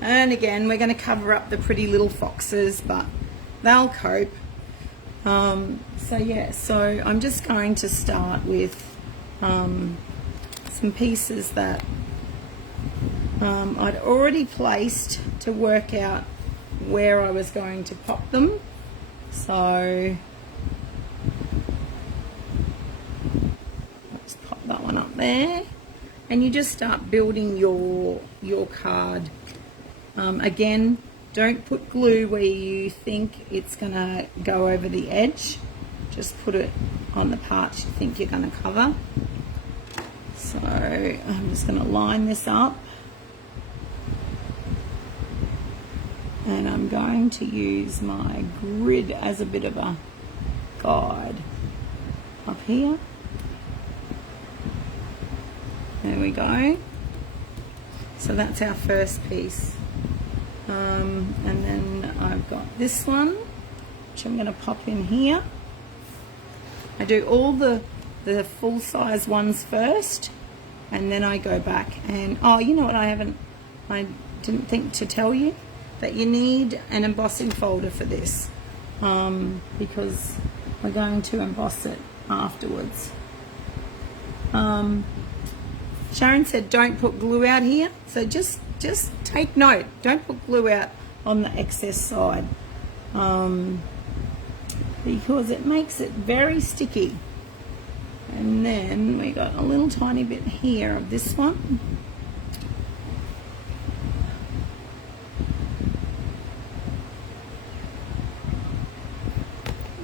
And again, we're going to cover up the pretty little foxes, but they'll cope. So yeah, so I'm just going to start with some pieces that I'd already placed to work out where I was going to pop them. So let's pop that one up there, and you just start building your card. Again, don't put glue where you think it's going to go over the edge. Just put it on the parts you think you're going to cover. So I'm just going to line this up. And I'm going to use my grid as a bit of a guide up here. There we go. So that's our first piece. And then I've got this one, which I'm going to pop in here. I do all the full-size ones first, and then I go back and, oh, you know what, I didn't think to tell you that you need an embossing folder for this, because we're going to emboss it afterwards. Sharon said don't put glue out here, so just take note, don't put glue out on the excess side, because it makes it very sticky. And then we got a little tiny bit here of this one.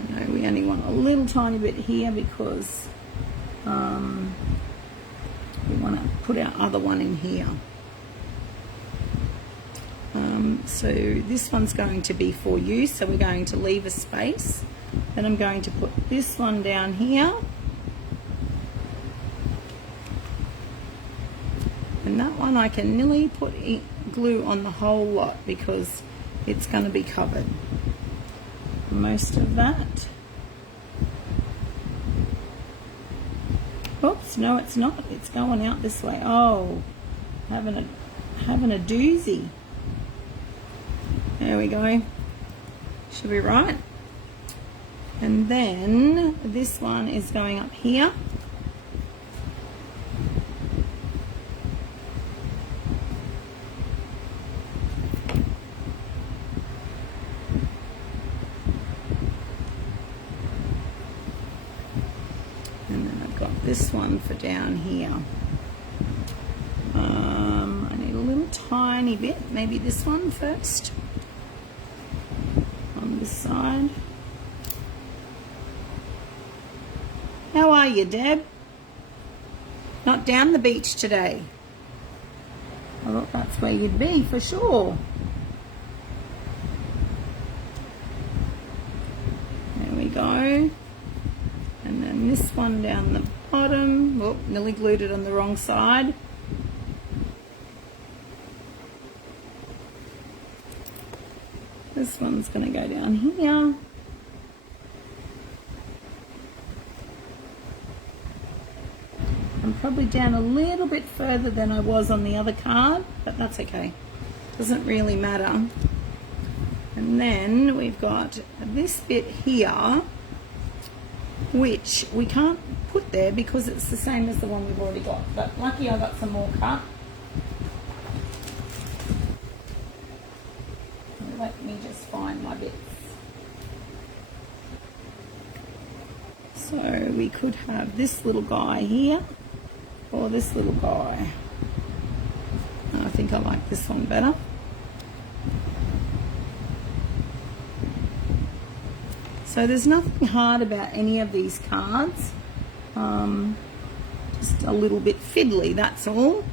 No, we only want a little tiny bit here because we want to put our other one in here. So this one's going to be for you, so we're going to leave a space. Then I'm going to put this one down here. And that one I can nearly put glue on the whole lot because it's going to be covered. Most of that. Oops, no it's not. It's going out this way. Oh, having a doozy. There we go. Should be right. And then this one is going up here. And then I've got this one for down here. I need a little tiny bit, maybe this one first. On this side. How are you, Deb? Not down the beach today? I thought that's where you'd be for sure. There we go. And then this one down the bottom. Oh, nearly glued it on the wrong side. This one's going to go down here. I'm probably down a little bit further than I was on the other card, but that's okay. Doesn't really matter. And then we've got this bit here, which we can't put there because it's the same as the one we've already got. But lucky I got some more cut. Let me just find my bits. So we could have this little guy here, or this little guy. I think I like this one better. So there's nothing hard about any of these cards. Just a little bit fiddly, that's all.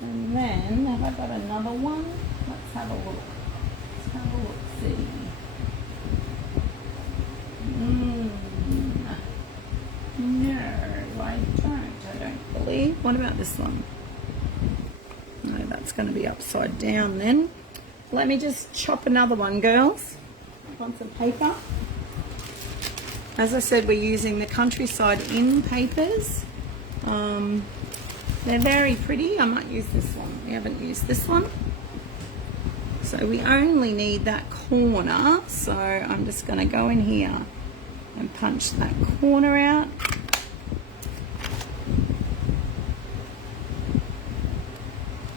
And then, have I got another one? Let's have a look. have a look, see. No, I don't believe. What about this one? No, that's going to be upside down then. Let me just chop another one, girls. On some paper. As I said, we're using the Countryside Inn papers. They're very pretty. I might use this one. We haven't used this one. So we only need that corner. So I'm just going to go in here and punch that corner out.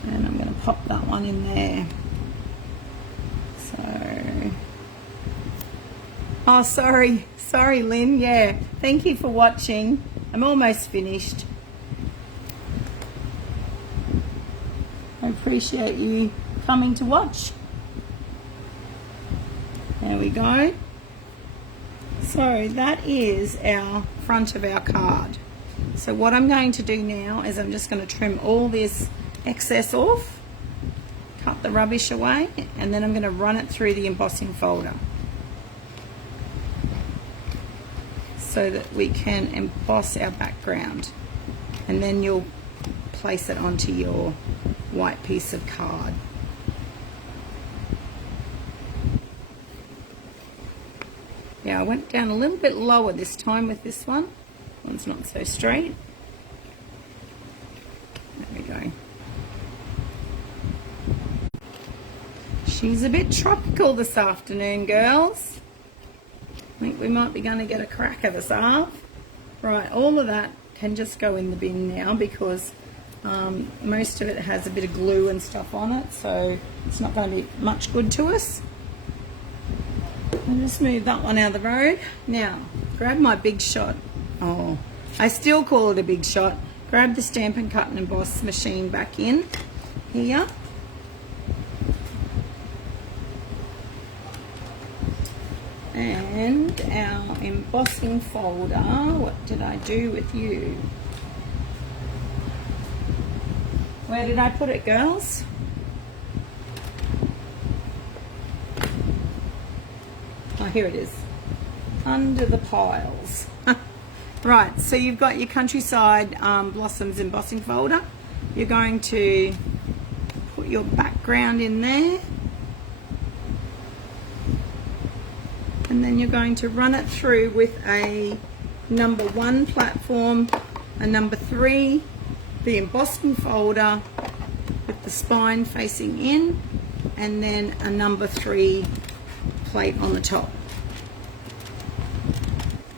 And I'm going to pop that one in there. So, oh, sorry, Lynn. Yeah, thank you for watching. I'm almost finished. I appreciate you coming to watch. There we go. So that is our front of our card. So what I'm going to do now is I'm just going to trim all this excess off, cut the rubbish away, and then I'm going to run it through the embossing folder so that we can emboss our background, and then you'll place it onto your white piece of card. Yeah, I went down a little bit lower this time with this one. One's not so straight. There we go. She's a bit tropical this afternoon, girls. I think we might be going to get a crack of us half. Right, all of that can just go in the bin now because most of it has a bit of glue and stuff on it, so it's not going to be much good to us. I'll just move that one out of the road. Now, grab my Big Shot. Oh, I still call it a Big Shot. Grab the Stampin' Cut and Emboss machine back in here. And our embossing folder, what did I do with you? Where did I put it, girls? Oh, here it is. Under the piles. Right, so you've got your Countryside Blossoms embossing folder. You're going to put your background in there. And then you're going to run it through with a number 1 platform, a number 3, the embossing folder with the spine facing in, and then a number 3 plate on the top.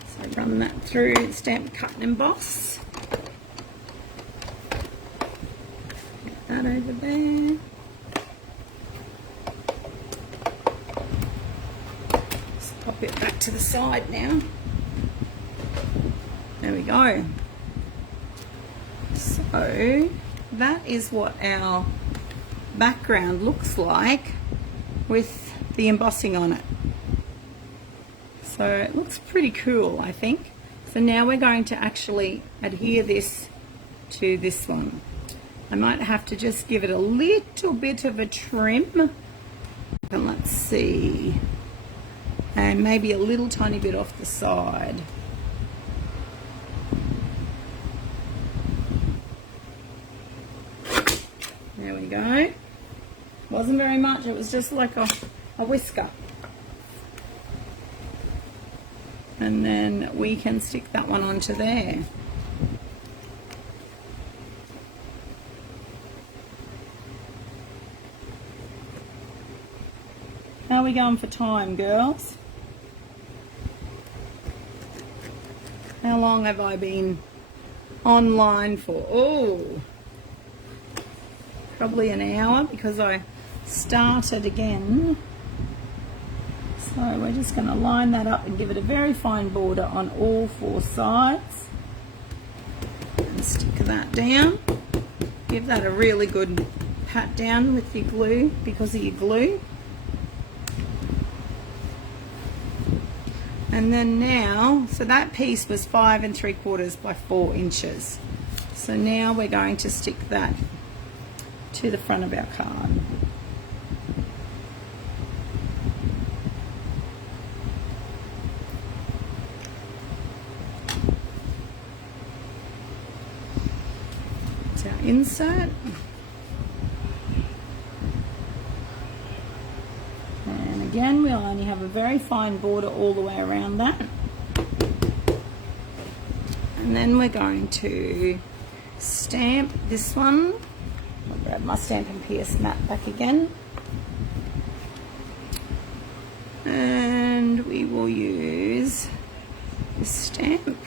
So run that through, stamp, cut and emboss. Get that over there. Pop it back to the side now. There we go. So that is what our background looks like with the embossing on it. So it looks pretty cool, I think. So now we're going to actually adhere this to this one. I might have to just give it a little bit of a trim. And let's see. And maybe a little tiny bit off the side. There we go. Wasn't very much, it was just like a whisker. And then we can stick that one onto there. How are we going for time, girls? How long have I been online for? Oh, probably an hour because I started again. So we're just going to line that up and give it a very fine border on all 4 sides. And stick that down. Give that a really good pat down with your glue because of your glue. And then now, so that piece was 5 3/4 by 4 inches. So now we're going to stick that to the front of our card. That's our insert. And again, we'll only have a very fine border all the way around that. And then we're going to stamp this one. I'll grab my Stamp and Pierce mat back again. And we will use this stamp.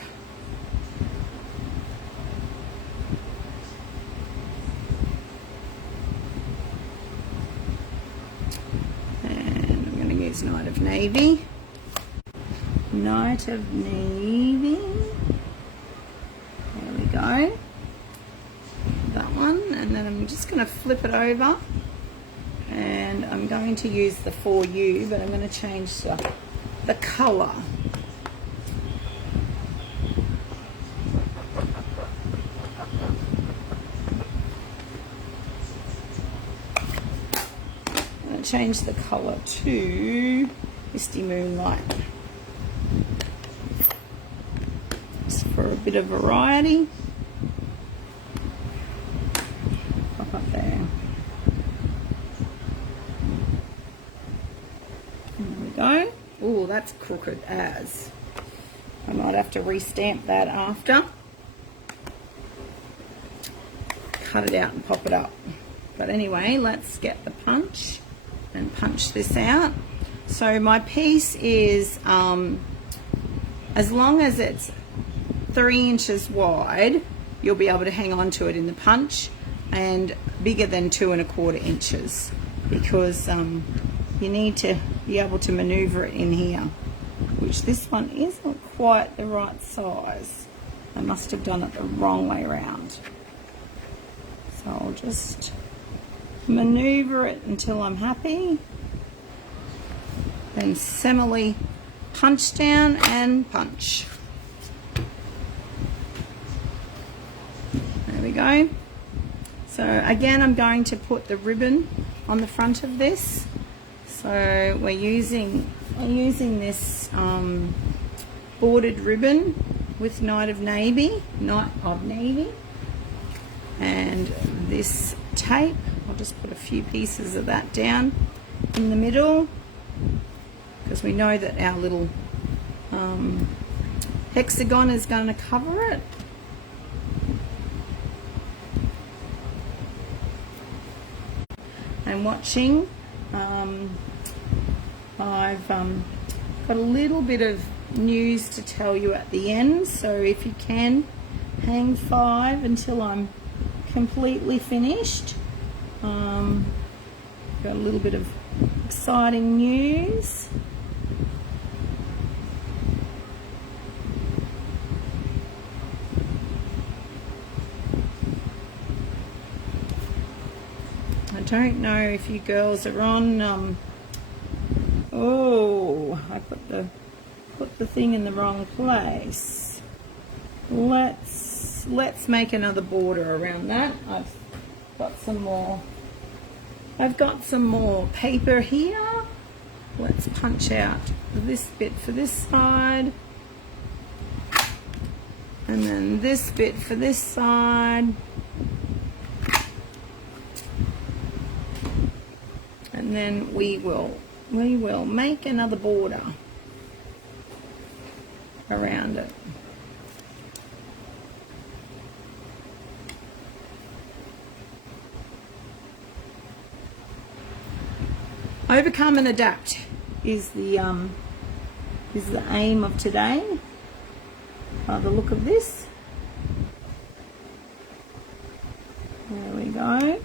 And I'm going to use Night of Navy. Night of Navy. There we go. That one. And then I'm just going to flip it over. And I'm going to use the 4U, but I'm going to change the colour. I'm going to change the colour to Misty Moonlight. Just for a bit of variety. Pop up there. Go. Oh, that's crooked as. I might have to restamp that after. Cut it out and pop it up. But anyway, let's get the punch and punch this out. So my piece is, as long as it's 3 inches wide, you'll be able to hang on to it in the punch, and bigger than 2 1/4 inches, because you need to be able to maneuver it in here, which this one isn't quite the right size. I must have done it the wrong way around. So I'll just maneuver it until I'm happy. Then semele punch down and punch. There we go. So again, I'm going to put the ribbon on the front of this. So we're using this bordered ribbon with Night of Navy, and this tape. I'll just put a few pieces of that down in the middle, because we know that our little hexagon is going to cover it. And watching, I've got a little bit of news to tell you at the end, so if you can, hang 5 until I'm completely finished. Got a little bit of exciting news. I don't know if you girls are on. Oh, I put the thing in the wrong place. Let's make another border around that. I've got some more paper here. Let's punch out this bit for this side, and then this bit for this side. And then we will make another border around it. Overcome and adapt is the aim of today. By the look of this. There we go.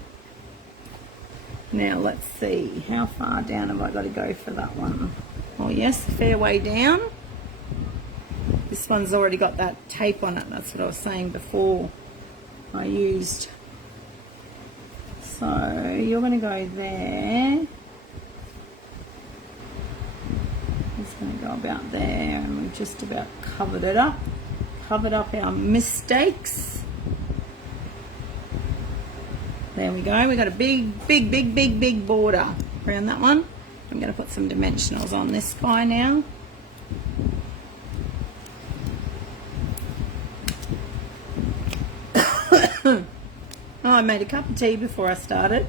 Now let's see, how far down have I got to go for that one? Oh yes, a fair way down. This one's already got that tape on it, that's what I was saying before I used. So you're going to go there. It's going to go about there, and we've just about covered it up. Covered up our mistakes. There we go. We've got a big border around that one. I'm going to put some dimensionals on this guy now. Oh, I made a cup of tea before I started,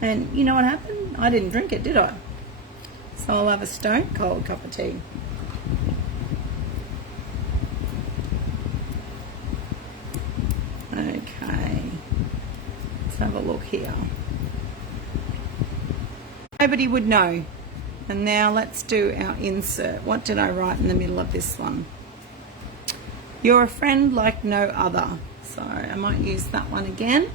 and you know what happened? I didn't drink it, did I? So I'll have a stone cold cup of tea. Okay, let's have a look here. Nobody would know. And now let's do our insert. What did I write in the middle of this one? You're a friend like no other. So I might use that one again.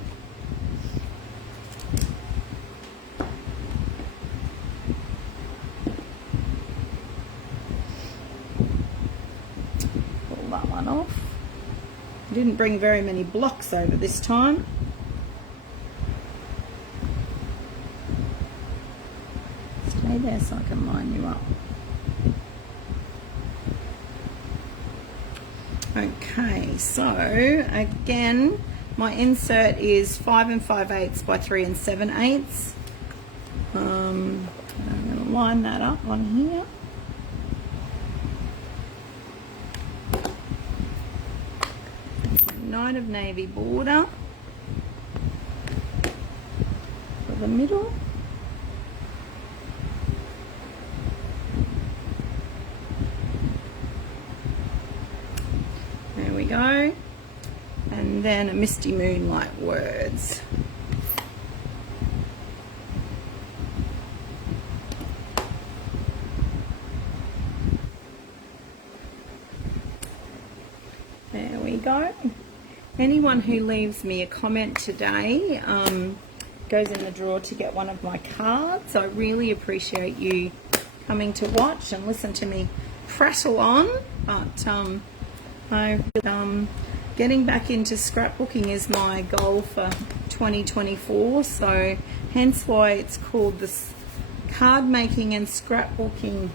Pull that one off. I didn't bring very many blocks over this time. Stay there so I can line you up. Okay, so again, my insert is 5 5/8 by 3 7/8. I'm going to line that up on here. Night of navy border for the middle. There we go. And then a misty moonlight words. There we go. Anyone who leaves me a comment today goes in the draw to get one of my cards. I really appreciate you coming to watch and listen to me prattle on. But getting back into scrapbooking is my goal for 2024. So hence why it's called the Card Making and Scrapbooking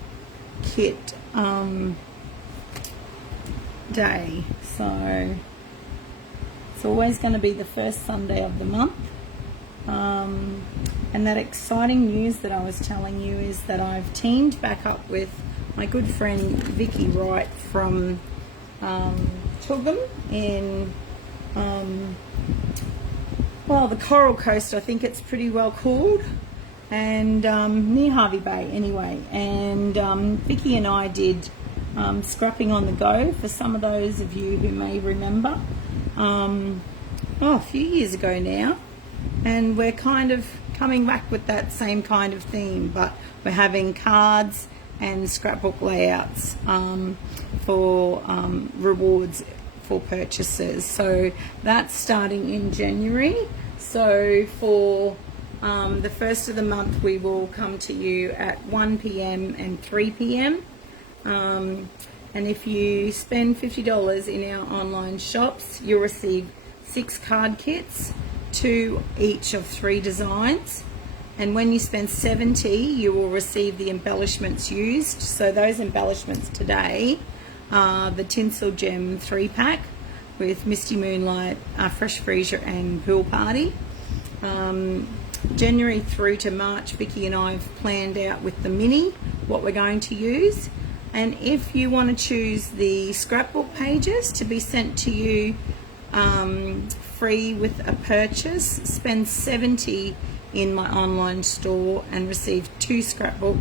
Kit Day. So it's always going to be the first Sunday of the month. And that exciting news that I was telling you is that I've teamed back up with my good friend Vicky Wright from Tugum in well, the Coral Coast, I think it's pretty well called, and near Harvey Bay anyway. And Vicky and I did scrapping on the go for some of those of you who may remember a few years ago now, and we're kind of coming back with that same kind of theme, but we're having cards and scrapbook layouts for rewards for purchases. So that's starting in January. So for the first of the month, we will come to you at 1 p.m. and 3 p.m. And if you spend $50 in our online shops, you'll receive 6 card kits, 2 each of 3 designs. And when you spend $70, you will receive the embellishments used. So those embellishments today are the Tinsel Gem 3-pack with Misty Moonlight, Fresh Freesia and Pool Party. January through to March, Vicky and I have planned out with the mini what we're going to use. And if you want to choose the scrapbook pages to be sent to you free with a purchase, spend $70 in my online store and receive 2 scrapbook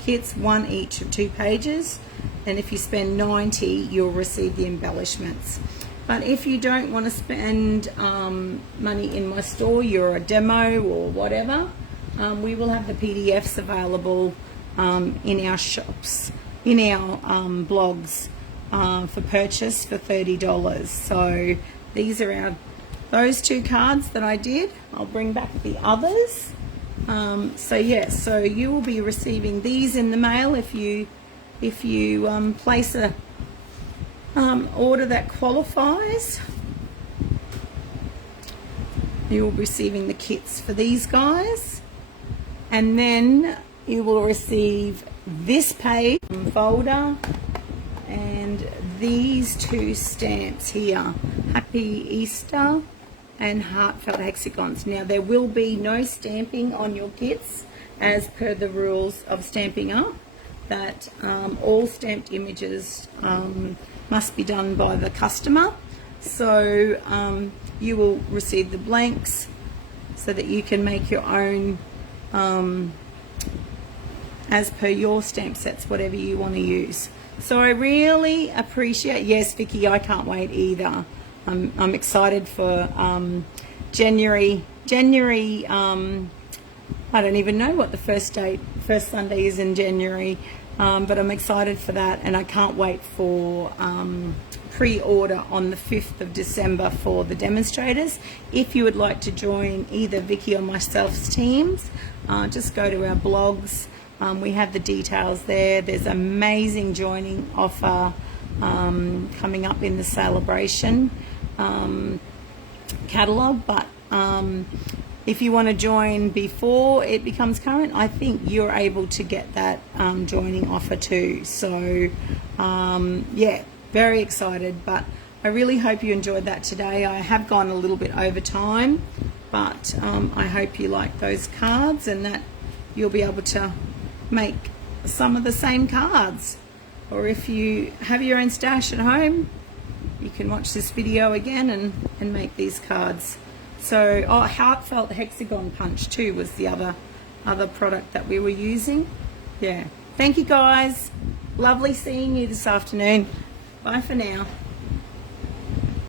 kits, 1 each of 2 pages. And if you spend $90, you'll receive the embellishments. But if you don't want to spend money in my store, you're a demo or whatever, we will have the PDFs available in our shops, in our blogs for purchase for $30. So these are those 2 cards that I did. I'll bring back the others. So yes, so you will be receiving these in the mail if you place a order that qualifies. You will be receiving the kits for these guys, and then you will receive this page folder and these 2 stamps here, Happy Easter and Heartfelt Hexagons. Now there will be no stamping on your kits as per the rules of Stampin' Up, that all stamped images must be done by the customer. So you will receive the blanks so that you can make your own as per your stamp sets, whatever you want to use. So I really appreciate, yes, Vicky, I can't wait either. I'm excited for January. I don't even know what the first Sunday is in January, but I'm excited for that, and I can't wait for pre-order on the 5th of December for the demonstrators. If you would like to join either Vicky or myself's teams, just go to our blogs. We have the details there. There's amazing joining offer coming up in the celebration catalogue, but if you want to join before it becomes current, I think you're able to get that joining offer too. So yeah, very excited, but I really hope you enjoyed that today. I have gone a little bit over time, but I hope you like those cards and that you'll be able to make some of the same cards, or if you have your own stash at home, you can watch this video again and make these cards. So, oh, Heartfelt Hexagon Punch too was the other product that we were using. Yeah. Thank you guys. Lovely seeing you this afternoon. Bye for now.